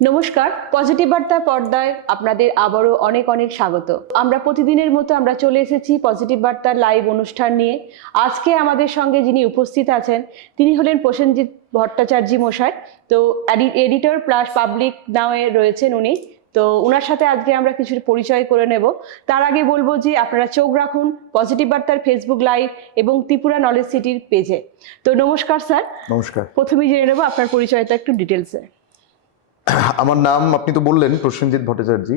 নমস্কার, পজিটিভ বার্তা পর্দায় আপনাদের আবারও অনেক অনেক স্বাগত। আমরা প্রতিদিনের মতো আমরা চলে এসেছি পজিটিভ বার্তার লাইভ অনুষ্ঠান নিয়ে। আজকে আমাদের সঙ্গে যিনি উপস্থিত আছেন তিনি হলেন প্রসেনজিৎ ভট্টাচার্য মশাই। তো এডিটর প্লাস পাবলিক নাওয়ে রয়েছেন উনি। তো ওনার সাথে আজকে আমরা কিছু পরিচয় করে নেব। তার আগে বলবো যে আপনারা চোখ রাখুন পজিটিভ বার্তার ফেসবুক লাইভ এবং ত্রিপুরা নলেজ সিটির পেজে। তো নমস্কার স্যার। নমস্কার। প্রথমেই জেনে নেব আপনার পরিচয়টা একটু ডিটেলসে। আমার নাম আপনি তো বললেন প্রসেনজিৎ ভট্টাচার্য।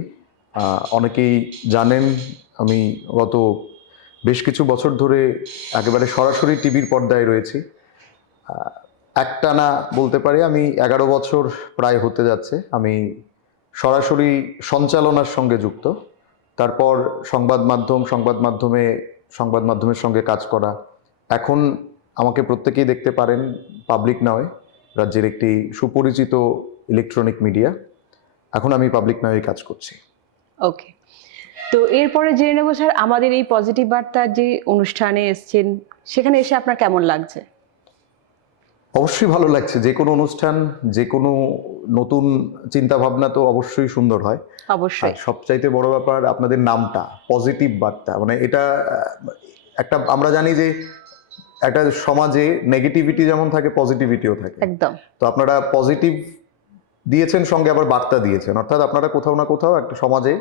অনেকেই জানেন আমি গত বেশ কিছু বছর ধরে একেবারে সরাসরি টিভির পর্দায় রয়েছি। একটানা বলতে পারি আমি 11 বছর প্রায় হতে যাচ্ছে আমি সরাসরি সঞ্চালনার সঙ্গে যুক্ত। তারপর সংবাদ মাধ্যমের সঙ্গে কাজ করা। এখন আমাকে প্রত্যেকেই দেখতে পারেন পাবলিক নাওয়ে, রাজ্যের একটি সুপরিচিত ইলেকট্রনিক মিডিয়া। এখন আমি পাবলিক নাওয়ে কাজ করছি। ওকে, তো এরপরে জেনে নেব স্যার আমাদের এই পজিটিভ বার্তার যে অনুষ্ঠানে এসেছেন সেখানে এসে আপনার কেমন লাগছে? অবশ্যই ভালো লাগছে। যে কোনো অনুষ্ঠান, যে কোনো নতুন চিন্তা ভাবনা তো অবশ্যই সুন্দর হয়। অবশ্যই। সবচাইতে বড় ব্যাপার আপনাদের নামটা পজিটিভ বার্তা, মানে এটা একটা আমরা জানি যে একটা সমাজে নেগেটিভিটি যেমন থাকে পজিটিভিটিও থাকে। একদম। তো আপনারা পজিটিভ দিয়েছেন, সঙ্গে আবার বার্তা দিয়েছেন, অর্থাৎ আপনারা কোথাও না কোথাও একটা সমাজে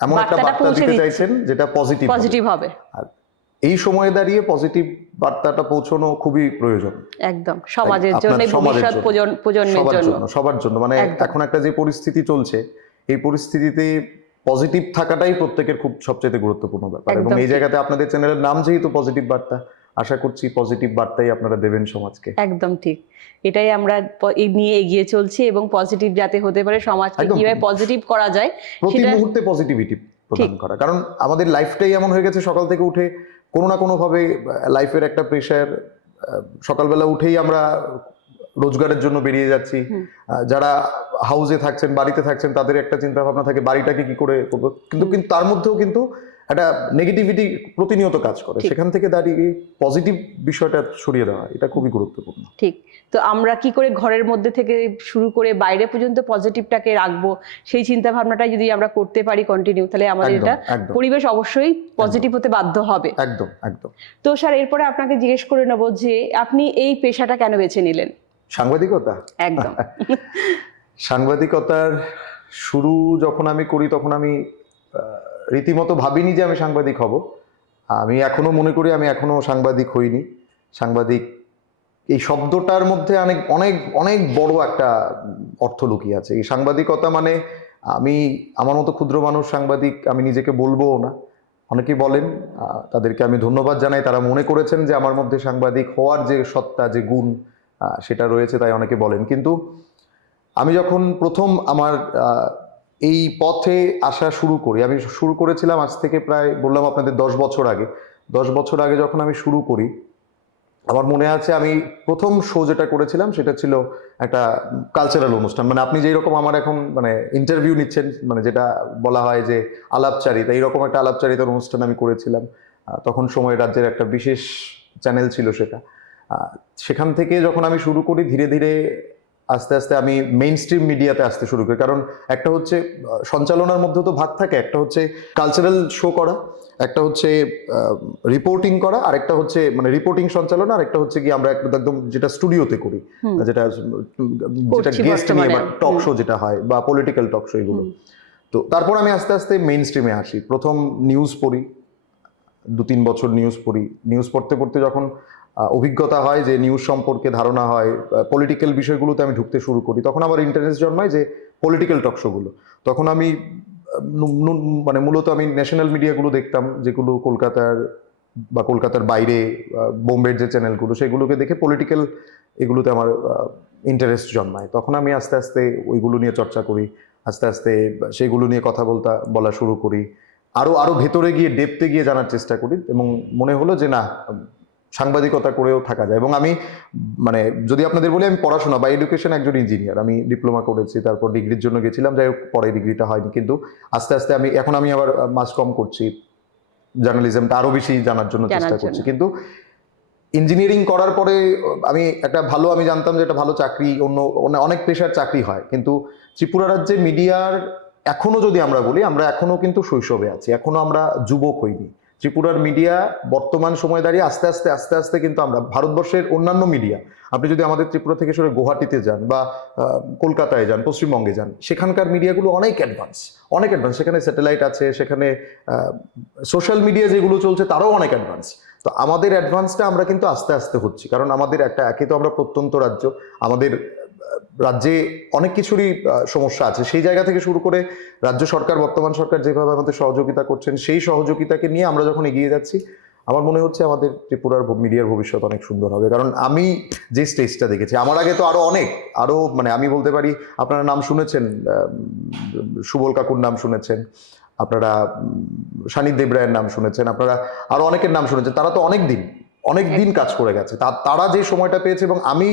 এমন একটা বার্তা দিতে চাইছেন যেটা পজিটিভ হবে। আর এই সময়ে দাঁড়িয়ে পজিটিভ বার্তাটা পৌঁছানো খুবই প্রয়োজন। একদম, সমাজের জন্য, ভবিষ্যৎ প্রজন্মের জন্য, সবার জন্য। মানে এখন একটা যে পরিস্থিতি চলছে, এই পরিস্থিতিতে পজিটিভ থাকাটাই প্রত্যেকের খুব সবচেয়ে গুরুত্বপূর্ণ ব্যাপার। এবং এই জায়গাতে আপনাদের চ্যানেলের নাম যেহেতু পজিটিভ বার্তা, আশা করছি পজিটিভ বার্তাই আপনারা দেবেন সমাজকে। একদম ঠিক, এটাই আমরা নিয়ে এগিয়ে চলছি এবং পজিটিভ যাতে হতে পারে, সমাজকে কিভাবে পজিটিভ করা যায় প্রতি মুহূর্তে পজিটিভিটি প্রদান করা। কারণ আমাদের লাইফটাই এমন হয়ে গেছে, সকাল থেকে উঠে কোনো না কোনো ভাবে লাইফের একটা প্রেশার, সকালবেলা উঠেই আমরা রোজগারের জন্য বেরিয়ে যাচ্ছি। যারা হাউসে থাকছেন, বাড়িতে থাকছেন, তাদের একটা চিন্তা ভাবনা থাকে বাড়িটাকে কি করে করবো, কিন্তু তার মধ্যেও কিন্তু একটা নেগেটিভিটি প্রতিনিয়ত কাজ করে। সেখান থেকে দাঁড়িয়ে পজিটিভ বিষয়টা সরিয়ে দেওয়া, এটা খুবই গুরুত্বপূর্ণ। ঠিক। তো আমরা কি করে ঘরের মধ্যে থেকে শুরু করে বাইরে পর্যন্ত পজিটিভটাকে রাখবো, সেই চিন্তা ভাবনাটাই যদি আমরা করতে পারি কন্টিনিউ, তাহলে আমাদের এটা পরিবেশ অবশ্যই পজিটিভ হতে বাধ্য হবে। একদম একদম। তো স্যার এরপরে আপনাকে জিজ্ঞেস করে নেব যে আপনি এই পেশাটা কেন বেছে নিলেন? সাংবাদিকতা। একদম। সাংবাদিকতার শুরু যখন আমি করি তখন আমি রীতিমতো ভাবিনি যে আমি সাংবাদিক হব। আমি এখনো মনে করি আমি এখনো সাংবাদিক হইনি। সাংবাদিক এই শব্দটার মধ্যে অনেক অনেক অনেক বড় একটা অর্থ লুকিয়ে আছে। এই সাংবাদিকতা মানে আমি আমার মতো ক্ষুদ্র মানুষ সাংবাদিক আমি নিজেকে বলবোও না। অনেকেই বলেন, তাদেরকে আমি ধন্যবাদ জানাই, তারা মনে করেছেন যে আমার মধ্যে সাংবাদিক হওয়ার যে সত্তা, যে গুণ সেটা রয়েছে, তাই অনেকে বলেন। কিন্তু আমি যখন প্রথম আমার এই পথে আসা শুরু করি, আমি শুরু করেছিলাম আজ থেকে প্রায় বললাম আপনাদের 10 বছর আগে। 10 বছর আগে যখন আমি শুরু করি, আমার মনে আছে আমি প্রথম শো যেটা করেছিলাম সেটা ছিল একটা কালচারাল অনুষ্ঠান। মানে আপনি যেই রকম আমার এখন মানে ইন্টারভিউ নিচ্ছেন, মানে যেটা বলা হয় যে আলাপচারিতা, এইরকম একটা আলাপচারিতার অনুষ্ঠান আমি করেছিলাম। তখন সময় রাজ্যের একটা বিশেষ চ্যানেল ছিল সেটা। সেখান থেকে যখন আমি শুরু করি, ধীরে ধীরে আস্তে আস্তে আমি মেইন স্ট্রিম মিডিয়াতে আসতে শুরু করি। কারণ একটা হচ্ছে সঞ্চালনার মধ্যে তো ভাগ থাকে, একটা হচ্ছে কালচারাল শো করা, একটা হচ্ছে রিপোর্টিং করা, আর একটা হচ্ছে মানে রিপোর্টিং সঞ্চালনা, আর একটা হচ্ছে কি আমরা একদম যেটা স্টুডিওতে করি, যেটা গেস্ট নিয়ে বা টক শো যেটা হয় বা পলিটিক্যাল টক শো, এগুলো। তো তারপর আমি আস্তে আস্তে মেইন স্ট্রিমে আসি। প্রথম নিউজ পড়ি, 2-3 বছর নিউজ পড়ি। নিউজ পড়তে পড়তে যখন অভিজ্ঞতা হয়, যে নিউজ সম্পর্কে ধারণা হয়, পলিটিক্যাল বিষয়গুলোতে আমি ঢুকতে শুরু করি, তখন আমার ইন্টারেস্ট জন্মায় যে পলিটিক্যাল টক শোগুলো। তখন আমি মানে মূলত আমি ন্যাশনাল মিডিয়াগুলো দেখতাম, যেগুলো কলকাতার বাইরে বোম্বের যে চ্যানেলগুলো, সেগুলোকে দেখে পলিটিক্যাল এগুলোতে আমার ইন্টারেস্ট জন্মায়। তখন আমি আস্তে আস্তে ওইগুলো নিয়ে চর্চা করি, আস্তে আস্তে সেগুলো নিয়ে কথা বলা শুরু করি, আরো ভেতরে গিয়ে ডেপথে গিয়ে জানার চেষ্টা করি। এবং মনে হলো যে না, সাংবাদিকতা করেও থাকা যায়। এবং আমি মানে যদি আপনাদের বলি, আমি পড়াশোনা বা এডুকেশন একজন ইঞ্জিনিয়ার, আমি ডিপ্লোমা করেছি, তারপর ডিগ্রির জন্য গেছিলাম, যাই হোক পরে ডিগ্রিটা হয়নি। কিন্তু আস্তে আস্তে এখন আমি আবার মাস কম করছি, জার্নালিজমটা আরো বেশি জানার জন্য চেষ্টা করছি। কিন্তু ইঞ্জিনিয়ারিং করার পরে আমি আমি জানতাম যে একটা ভালো চাকরি অনেক পেশার চাকরি হয়, কিন্তু ত্রিপুরা রাজ্যে মিডিয়ার এখনো যদি আমরা বলি, আমরা এখনো কিন্তু শৈশবে আছি, এখনো আমরা যুবক হইনি। ত্রিপুরার মিডিয়া বর্তমান সময় দাঁড়িয়ে আস্তে আস্তে আস্তে আস্তে কিন্তু আমরা ভারতবর্ষের অন্যান্য মিডিয়া, আপনি যদি আমাদের ত্রিপুরা থেকে সরে গুয়াহাটিতে যান বা কলকাতায় যান, পশ্চিমবঙ্গে যান, সেখানকার মিডিয়াগুলো অনেক অ্যাডভান্স, অনেক অ্যাডভান্স। সেখানে স্যাটেলাইট আছে, সেখানে সোশ্যাল মিডিয়া যেগুলো চলছে তারাও অনেক অ্যাডভান্স। তো আমাদের অ্যাডভান্সটা আমরা কিন্তু আস্তে আস্তে হচ্ছি, কারণ আমাদের একে তো আমরা প্রত্যন্ত রাজ্য, আমাদের রাজ্যে অনেক কিছুরই সমস্যা আছে। সেই জায়গা থেকে শুরু করে রাজ্য সরকার, বর্তমান সরকার যেভাবে আমাদের সহযোগিতা করছেন, সেই সহযোগিতাকে নিয়ে আমরা যখন এগিয়ে যাচ্ছি, আমার মনে হচ্ছে আমাদের ত্রিপুরার মিডিয়ার ভবিষ্যৎ অনেক সুন্দর হবে। কারণ আমি যে স্টেজটা দেখেছি, আমার আগে তো আরো মানে আমি বলতে পারি, আপনারা নাম শুনেছেন, সুবল কাকুর নাম শুনেছেন, আপনারা সানিদ দেবরায়ের নাম শুনেছেন, আপনারা আরো অনেকের নাম শুনেছেন। তারা তো অনেক দিন কাজ করে গেছে, তারা যে সময়টা পেয়েছে, এবং আমি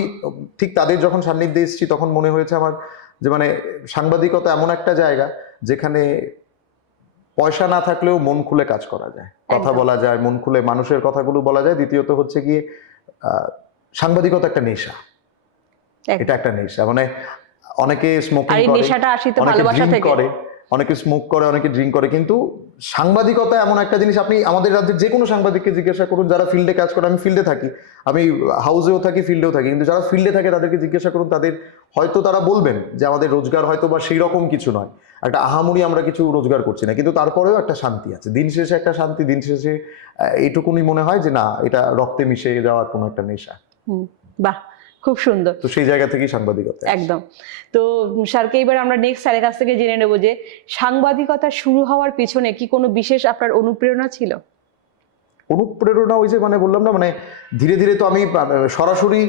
ঠিক তাদের যখন সান্নিধ্যে এসেছি তখন মনে হয়েছে আমার যে মানে সাংবাদিকতা এমন একটা জায়গা যেখানে পয়সা না থাকলেও মন খুলে কাজ করা যায়, কথা বলা যায়, মন খুলে মানুষের কথাগুলো বলা যায়। দ্বিতীয়ত হচ্ছে গিয়ে সাংবাদিকতা একটা নেশা, এটা একটা নেশা। মানে অনেকে স্মোকিং করে, অনেকে স্মোক করে, অনেকে ড্রিঙ্ক করে, কিন্তু সাংবাদিকতা এমন একটা জিনিস, আপনি আমাদের রাজ্যের যে কোনো সাংবাদিককে জিজ্ঞাসা করুন যারা ফিল্ডে কাজ করে, আমি ফিল্ডে থাকি, আমি হাউসেও থাকি, ফিল্ডেও থাকি, কিন্তু যারা ফিল্ডে থাকে তাদেরকে জিজ্ঞাসা করুন, হয়তো তারা বলবেন যে আমাদের রোজগার হয়তো বা সেই রকম কিছু নয়, একটা আহামরি আমরা কিছু রোজগার করছি না, কিন্তু তারপরেও একটা শান্তি আছে, দিন শেষে একটা শান্তি, দিন শেষে এইটুকুনি মনে হয় যে না, এটা রক্তে মিশে যাওয়ার কোনো একটা নেশা। বাহ, খুব সুন্দর। তো সেই জায়গা থেকেই সাংবাদিকতা। একদম। তো স্যারকে এবার আমরা নেক্সট স্যারের কাছ থেকে জেনে নেবো যে সাংবাদিকতা শুরু হওয়ার পিছনে কি কোনো বিশেষ আপনার অনুপ্রেরণা ছিল? অনুপ্রেরণা ওই যে মানে বললাম না, মানে ধীরে ধীরে তো আমি সরাসরি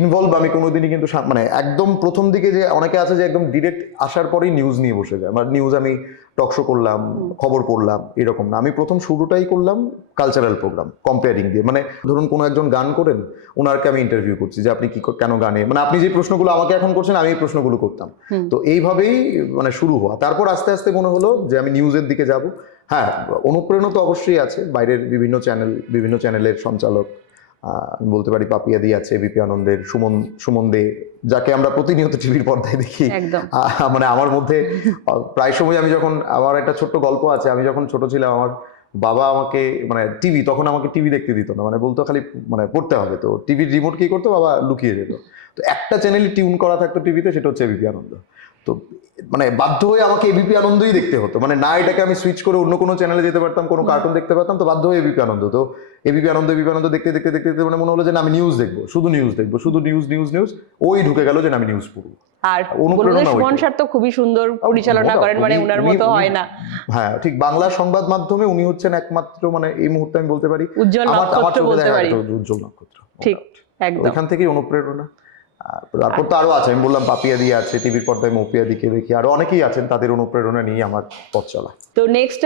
ইনভলভ আমি কোনোদিনই কিন্তু মানে একদম প্রথম দিকে যে অনেকে আছে যে একদম ডিরেক্ট আসার পরেই নিউজ নিয়ে বসে যায়, মানে নিউজ আমি টকশো করলাম, খবর পড়লাম, এরকম না। আমি প্রথম শুরুটাই করলাম কালচারাল প্রোগ্রাম কম্পেয়ারিং দিয়ে। মানে ধরুন কোনো একজন গান করেন, ওনারকে আমি ইন্টারভিউ করছি যে আপনি কেন গানে, মানে আপনি যে প্রশ্নগুলো আমাকে এখন করছেন আমি এই প্রশ্নগুলো করতাম। তো এইভাবেই মানে শুরু হওয়া। তারপর আস্তে আস্তে মনে হলো যে আমি নিউজের দিকে যাব। হ্যাঁ, অনুপ্রেরণা তো অবশ্যই আছে, বাইরের বিভিন্ন চ্যানেলের সঞ্চালক, আমি বলতে পারি পাপিয়াদি আছে, এবিপি আনন্দের সুমন দে, যাকে আমরা প্রতিনিয়ত টিভির পর্দায় দেখি। মানে আমার মধ্যে প্রায় সময় আমার একটা ছোট্ট গল্প আছে, আমি যখন ছোট ছিলাম আমার বাবা আমাকে মানে তখন আমাকে টিভি দেখতে দিত না, মানে বলতো খালি মানে পড়তে হবে। তো টিভির রিমোট কি করতো, বাবা লুকিয়ে যেত। তো একটা চ্যানেলই টিউন করা থাকতো টিভিতে, সেটা হচ্ছে এবিপি আনন্দ। তো মানে বাধ্য হয়ে আমাকে এবিপি আনন্দই দেখতে হতো, মানে না এটাকে আমি সুইচ করে অন্য কোনো চ্যানেলে যেতে পারতাম, কোনো কার্টুন দেখতে পারতাম, তো বাধ্য হয়ে এবিপি আনন্দ। তো এবিপি আনন্দ দেখতে দেখতে দেখতে দেখতে মানে মনে হলো যে না, আমি নিউজ দেখবো, শুধু নিউজ, ওই ঢুকে গেল যে আমি নিউজ পড়বো। আর সুমন স্যার তো খুবই সুন্দর পরিচালনা করেন, মানে ওনার মতো হয় না। হ্যাঁ, ঠিক, বাংলা সংবাদ মাধ্যমে উনি হচ্ছেন একমাত্র, মানে এই মুহূর্তে আমি বলতে পারি উজ্জ্বল নক্ষত্র। ঠিক, একদম। ওইখান থেকেই অনুপ্রেরণা। তারপর তো আরো আছে, আমি বললাম পাপিয়াদি আছে, টিভির পর্দায় মৌপিয়াদিকে দেখি, আরো অনেকেই আছেন, তাদের অনুপ্রেরণা নিয়ে আমার পথ চলা। তো নেক্সট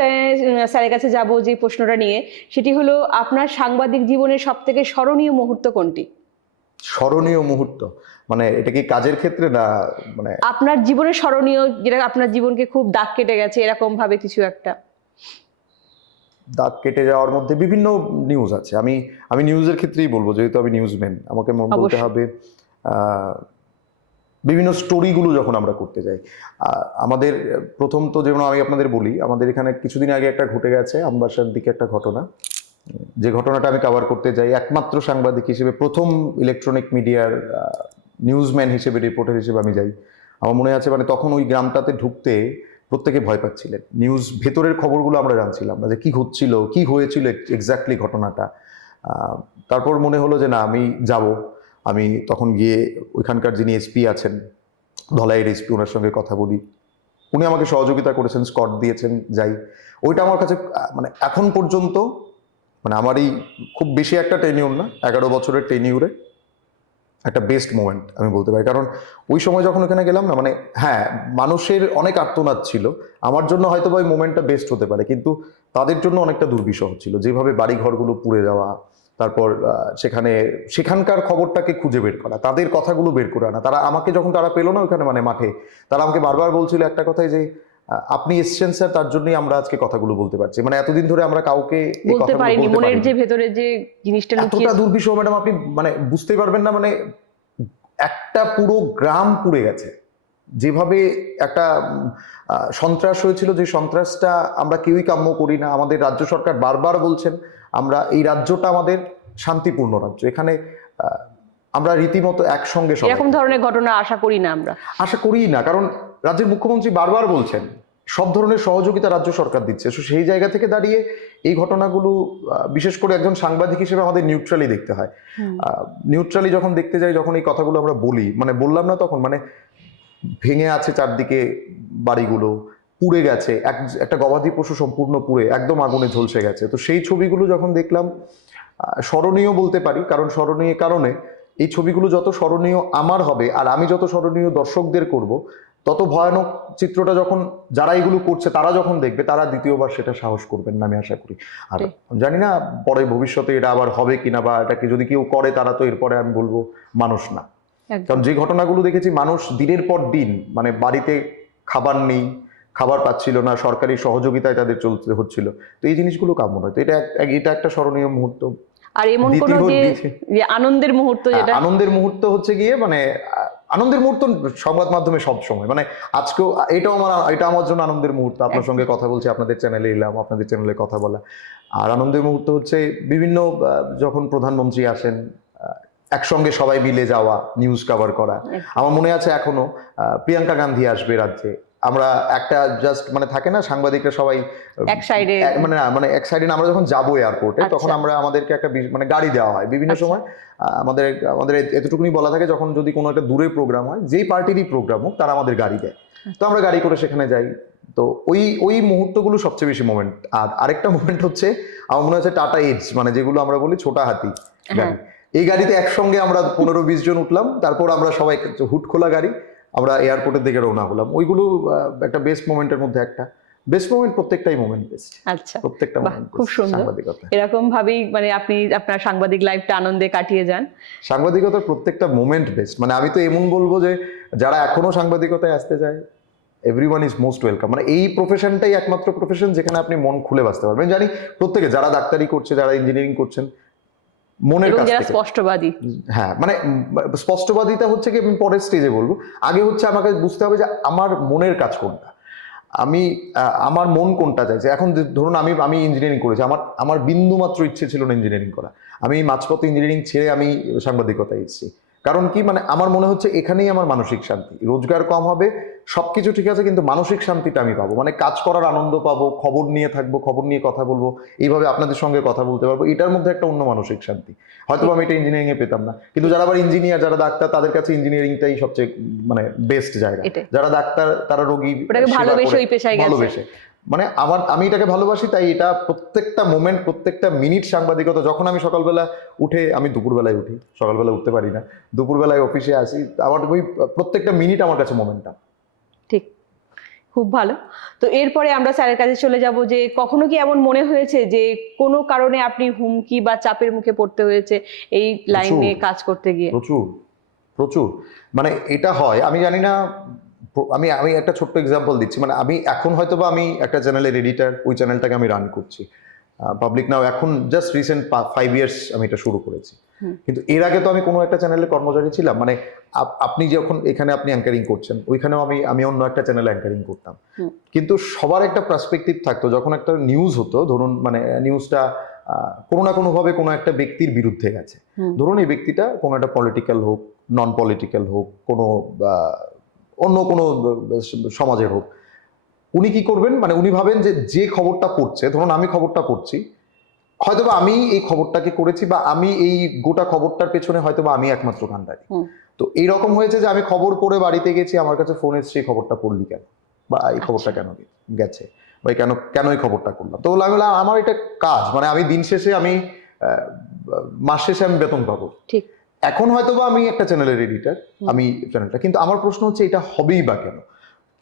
স্যারের কাছে যাব যে প্রশ্নটা নিয়ে, সেটি হলো আপনার সাংবাদিক জীবনের সব থেকে স্মরণীয় মুহূর্ত কোনটি? স্মরণীয় মুহূর্ত মানে এটা কি কাজের ক্ষেত্রে না, মানে আপনার জীবনের স্মরণীয়, যেটা আপনার জীবনকে খুব দাগ কেটে গেছে, এরকম ভাবে কিছু একটা? দাগ কেটে যাওয়ার মধ্যে বিভিন্ন নিউজ আছে। আমি নিউজের ক্ষেত্রেই বলবো, যেহেতু আমি নিউজম্যান, আমাকে বলতে হবে বিভিন্ন স্টোরিগুলো যখন আমরা করতে যাই। আমাদের প্রথম তো যেমন আমি আপনাদের বলি, আমাদের এখানে কিছুদিন আগে একটা ঘটে গেছে আমবাসার দিকে একটা ঘটনা, যে ঘটনাটা আমি কভার করতে যাই একমাত্র সাংবাদিক হিসেবে, প্রথম ইলেকট্রনিক মিডিয়ার নিউজম্যান হিসেবে, রিপোর্টার হিসেবে আমি যাই। আমার মনে আছে মানে তখন ওই গ্রামটাতে ঢুকতে প্রত্যেকে ভয় পাচ্ছিলেন। নিউজ ভেতরের খবরগুলো আমরা জানছিলাম না যে কি হচ্ছিল, কি হয়েছিল এক্স্যাক্টলি ঘটনাটা। তারপর মনে হলো যে না, আমি যাব। আমি তখন গিয়ে ওইখানকার যিনি এসপি আছেন, ধলাইয়ের এসপি, ওনার সঙ্গে কথা বলি। উনি আমাকে সহযোগিতা করেছেন, স্কট দিয়েছেন, যাই। ওইটা আমার কাছে মানে এখন পর্যন্ত, মানে আমার এই খুব বেশি একটা টেনিউর না, 11 বছরের টেনিউরে একটা বেস্ট মোমেন্ট আমি বলতে পারি। কারণ ওই সময় যখন ওখানে গেলাম না, মানে হ্যাঁ, মানুষের অনেক আর্তনাদ ছিল, আমার জন্য হয়তো বা ওই মোমেন্টটা বেস্ট হতে পারে, কিন্তু তাদের জন্য অনেকটা দুর্বিষহ ছিল। যেভাবে বাড়িঘরগুলো পুড়ে যাওয়া, তারপর সেখানকার খবরটাকে খুঁজে বের করা, তাদের কথাগুলো বের করে আনা। তারা আমাকে যখন তারা পেলো না ওইখানে মানে মাঠে, তারা আমাকে বারবার বলছিল একটা কথাই যে আপনি এসছেন স্যার, তার জন্যই আমরা আজকে কথাগুলো বলতে পারছি। মানে এতদিন ধরে আমরা কাউকে এই বলতে কথাগুলো পারিনি, বলতে মনের পারিনি। যে ভেতরে যে জিনিসটা লুকিয়ে এতটা দুর্বিষহ ম্যাডাম, আপনি মানে বুঝতেই পারবেন না। মানে একটা পুরো গ্রাম পুড়ে গেছে, যেভাবে একটা সন্ত্রাস হয়েছিল, যে সন্ত্রাসটা আমরা কেউই কাম্য করি না। আমাদের রাজ্য সরকার বারবার বলছেন আমরা এই রাজ্যটা আমাদের শান্তিপূর্ণ রাজ্য, এখানে আমরা রীতিমতো একসঙ্গে সবাই এরকম ধরনের ঘটনা আশা করি না আমরা। আশা করি না, কারণ রাজ্যের মুখ্যমন্ত্রী বারবার বলছেন সব ধরনের সহযোগিতা রাজ্য সরকার দিচ্ছে। তো সেই জায়গা থেকে দাঁড়িয়ে এই ঘটনাগুলো বিশেষ করে একজন সাংবাদিক হিসেবে আমাদের নিউট্রালি দেখতে হয়। নিউট্রালি যখন দেখতে যাই, যখন এই কথাগুলো আমরা বলি, মানে বললাম না তখন, মানে ভেঙে আছে চারদিকে বাড়িগুলো, পুড়ে গেছে, একটা গবাদি পশু সম্পূর্ণ পুড়ে একদম আগুনে ঝলসে গেছে। তো সেই ছবিগুলো যখন দেখলাম, স্মরণীয় বলতে পারি, কারণ স্মরণীয় কারণে এই ছবিগুলো যত স্মরণীয় আমার হবে আর আমি যত স্মরণীয় দর্শকদের করব, তত ভয়ানক চিত্রটা যখন যারা এগুলো করছে তারা যখন দেখবে, তারা দ্বিতীয়বার সেটা সাহস করবেন না, আমি আশা করি। আর জানি না পরে ভবিষ্যতে এটা আবার হবে কিনা, বা এটাকে যদি কেউ করে তারা তো এরপরে আমি বলবো মানুষ না। কারণ যে ঘটনাগুলো দেখেছি, মানুষ দিনের পর দিন মানে বাড়িতে খাবার নেই, খাবার পাচ্ছিল না, সরকারি সহযোগিতায় তাদের চলতে হচ্ছিল। তো এই জিনিসগুলো কাম্য নয়। তো এটা একটা স্মরণীয় মুহূর্ত। আর এমন কোন যে আনন্দের মুহূর্ত, যেটা আনন্দের মুহূর্ত হচ্ছে গিয়ে মানে আনন্দের মুহূর্ত সংবাদ মাধ্যমে সব সময়, মানে আজকেও এটা আমার জন্য আনন্দের মুহূর্ত। আপনার সঙ্গে কথা বলছি, আপনাদের চ্যানেলে এলাম, আপনাদের চ্যানেলে কথা বলা। আর আনন্দের মুহূর্ত হচ্ছে বিভিন্ন যখন প্রধানমন্ত্রী আসেন, একসঙ্গে সবাই মিলে যাওয়া, নিউজ কভার করা। আমার মনে আছে এখনো প্রিয়াঙ্কা গান্ধী আসবে রাজ্যে, আমরা একটা জাস্ট মানে থাকে না সাংবাদিকরা সবাই এক সাইডে, মানে এক সাইডে আমরা যখন যাবো এয়ারপোর্টে, তখন আমাদেরকে একটা মানে গাড়ি দেওয়া হয় বিভিন্ন সময়। আমাদের এতটুকুনি বলা থাকে, যখন যদি কোনো একটা দূরে প্রোগ্রাম হয়, যেই পার্টিরই প্রোগ্রাম হোক, তারা আমাদের গাড়ি দেয়। তো আমরা গাড়ি করে সেখানে যাই। তো ওই মুহূর্তগুলো সবচেয়ে বেশি মোমেন্ট। আর আরেকটা মোমেন্ট হচ্ছে আমার মনে হচ্ছে টাটা এজ, মানে যেগুলো আমরা বলি ছোটা হাতি গাড়ি, এই গাড়িতে একসঙ্গে আমরা 15-20 জন উঠলাম, তারপর আমরা সবাই হুট খোলা গাড়ি, আমরা এয়ারপোর্টের দিকে রওনা হলাম। ওইগুলো একটা বেস্ট মোমেন্টের মধ্যে একটা বেস্ট মোমেন্ট। প্রত্যেকটাই মোমেন্ট বেস্ট। আচ্ছা, প্রত্যেকটা মোমেন্ট খুব সুন্দর। এরকম ভাবেই মানে আপনি আপনার সাংবাদিক লাইফটা আনন্দে কাটিয়ে যান। সাংবাদিকতার প্রত্যেকটা মোমেন্ট বেস্ট। মানে আমি তো এমন বলবো যে যারা এখনো সাংবাদিকতায় আসতে চায়, এভরিওয়ান ইজ মোস্ট ওয়েলকাম। মানে এই প্রফেশনটাই একমাত্র প্রফেশন যেখানে আপনি মন খুলে বাঁচতে পারবেন। জানি প্রত্যেকে, যারা ডাক্তারি করছে, যারা ইঞ্জিনিয়ারিং করছেন, মনের কাছ থেকে স্পষ্টবাদী। হ্যাঁ, মানে স্পষ্টবাদিতা হচ্ছে কি, আমি পরের স্টেজে বলবো। আগে হচ্ছে আমাকে বুঝতে হবে যে আমার মনের কাজ কোনটা, আমার মন কোনটা চাইছে। এখন ধরুন আমি ইঞ্জিনিয়ারিং করেছি, আমার বিন্দু মাত্র ইচ্ছে ছিল না ইঞ্জিনিয়ারিং করা। আমি মাঝপথে ইঞ্জিনিয়ারিং ছেড়ে আমি সাংবাদিকতায় এসেছি। কারণ কি, মানে আমার মনে হচ্ছে এখানেই আমার মানসিক শান্তি। রোজগার কম হবে, সবকিছু ঠিক আছে, কিন্তু মানসিক শান্তিটা আমি পাবো। মানে কাজ করার আনন্দ পাবো, খবর নিয়ে থাকবো, খবর নিয়ে কথা বলবো, এইভাবে আপনাদের সঙ্গে কথা বলতে পারবো, এটার মধ্যে একটা অন্য মানসিক শান্তি। হয়তো আমি এটা ইঞ্জিনিয়ারিং এ পেতাম না, কিন্তু যারা আবার ইঞ্জিনিয়ার, যারা ডাক্তার, তাদের কাছে ইঞ্জিনিয়ারিংটাই সবচেয়ে মানে বেস্ট জায়গা। যারা ডাক্তার, তারা রোগী ভালোবেসে, মানে আমি এটাকে ভালোবাসি। তাই এটা প্রত্যেকটা মোমেন্ট, প্রত্যেকটা মিনিট সাংবাদিকতা। যখন আমি সকালবেলা উঠে, আমি দুপুরবেলায় উঠি, সকালবেলা উঠতে পারি না, দুপুরবেলায় অফিসে আসি, আমার ওই প্রত্যেকটা মিনিট আমার কাছে মোমেন্টটা। ঠিক, খুব ভালো। তো এরপরে আমরা স্যারের কাছে চলে যাব, যে কখনো কি এমন মনে হয়েছে যে কোনো কারণে আপনি হুমকি বা চাপের মুখে পড়তে হয়েছে এই লাইনে কাজ করতে গিয়ে? প্রচুর। মানে এটা হয়, আমি জানি না। আমি একটা ছোট্ট এক্সাম্পল দিচ্ছি। মানে আমি এখন হয়তো বা আমি একটা চ্যানেলের এডিটার, ওই চ্যানেলটাকে আমি রান করছি পাবলিক নাও, এখন জাস্ট রিসেন্ট 5 ইয়ার্স আমি এটা শুরু করেছি। কিন্তু এর আগে তো আমি কোনো একটা চ্যানেলের কর্মচারী ছিলাম। মানে আপনি যখন এখানে আপনি অ্যাঙ্কারিং করছেন, ওইখানেও আমি অন্য একটা চ্যানেলে অ্যাঙ্কারিং করতাম। কিন্তু সবার একটা পার্সপেক্টিভ থাকতো। যখন একটা নিউজ হতো, ধরুন মানে নিউজটা কোনো না কোনোভাবে কোনো একটা ব্যক্তির বিরুদ্ধে গেছে, ধরুন এই ব্যক্তিটা কোনো একটা পলিটিক্যাল হোক, নন পলিটিক্যাল হোক, কোনো অন্য কোনো সমাজের হোক, উনি কি করবেন, মানে উনি ভাবেন যে খবরটা পড়ছে, ধরুন আমি খবরটা পড়ছি, হয়তোবা আমি এই খবরটাকে করেছি, বা আমি এই গোটা খবরটার পেছনে হয়তোবা আমি একমাত্র কাণ্ডারি। তো এইরকম হয়েছে যে আমি খবর পড়ে বাড়িতে গেছি, আমার কাছে ফোন এসছে, এই খবরটা পড়লি কেন, বা এই খবরটা কেন গেছে, বা কেন এই খবরটা করলাম। তো বললাম আমার এটা কাজ, মানে আমি দিন শেষে, আমি মাস শেষে আমি বেতন পাবো। ঠিক। এখন হয়তোবা আমি একটা চ্যানেলের এডিটার, আমি চ্যানেলটা, কিন্তু আমার প্রশ্ন হচ্ছে এটা হবেই বা কেন?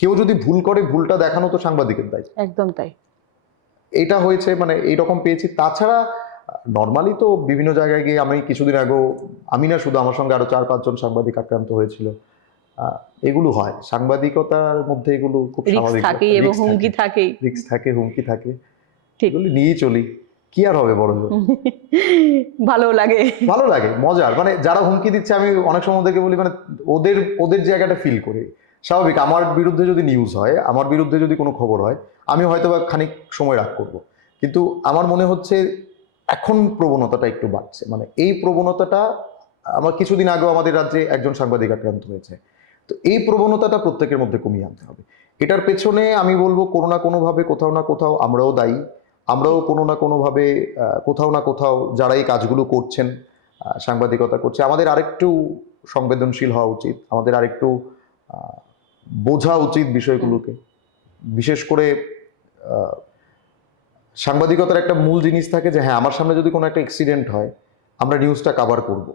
কেউ যদি ভুল করে, ভুলটা দেখানো তো সাংবাদিকের দায়িত্ব। একদম তাই। এটা হয়েছে, মানে এইরকম পেয়েছি। তাছাড়া নর্মালি তো বিভিন্ন জায়গায় গিয়ে, আমি কিছুদিন আগেও, আমি না শুধু, আমার সঙ্গে আরো 4-5 জন সাংবাদিক আক্রান্ত হয়েছিল। এগুলো হয় সাংবাদিকতার মধ্যে, এগুলো খুব রিস্ক স্বাভাবিক। থাকেই এবং হুমকি থাকেই। রিস্ক থাকে, হুমকি থাকে, ঠিক। এগুলো নিয়েই চলি। কি আর হবে বড় জোর। ভালো লাগে, ভালো লাগে, মজার। মানে যারা হুমকি দিচ্ছে আমি অনেক সময় ওদেরকে বলি, মানে ওদের ওদের জায়গাটা ফিল করি। স্বাভাবিক, আমার বিরুদ্ধে যদি নিউজ হয়, আমার বিরুদ্ধে যদি কোনো খবর হয়, আমি হয়তো বা খানিক সময় রাগ করব, কিন্তু আমার মনে হচ্ছে এখন প্রবণতাটা একটু বাড়ছে। মানে এই প্রবণতাটা, আমার কিছুদিন আগেও আমাদের রাজ্যে একজন সাংবাদিক আক্রান্ত হয়েছে, তো এই প্রবণতাটা প্রত্যেকের মধ্যে কমিয়ে আনতে হবে। এটার পেছনে আমি বলবো কোনো না কোনোভাবে, কোথাও না কোথাও আমরাও দায়ী। আমরাও কোনো না কোনোভাবে কোথাও না কোথাও যারা এই কাজগুলো করছেন, সাংবাদিকতা করছে, আমাদের আরেকটু সংবেদনশীল হওয়া উচিত, আমাদের আরেকটু বোঝা উচিত বিষয়গুলোকে। বিশেষ করে সাংবাদিকতার একটা মূল জিনিস থাকে যে হ্যাঁ, আমার সামনে যদি কোনো একটা অ্যাক্সিডেন্ট হয়, আমরা নিউজটা কভার করব,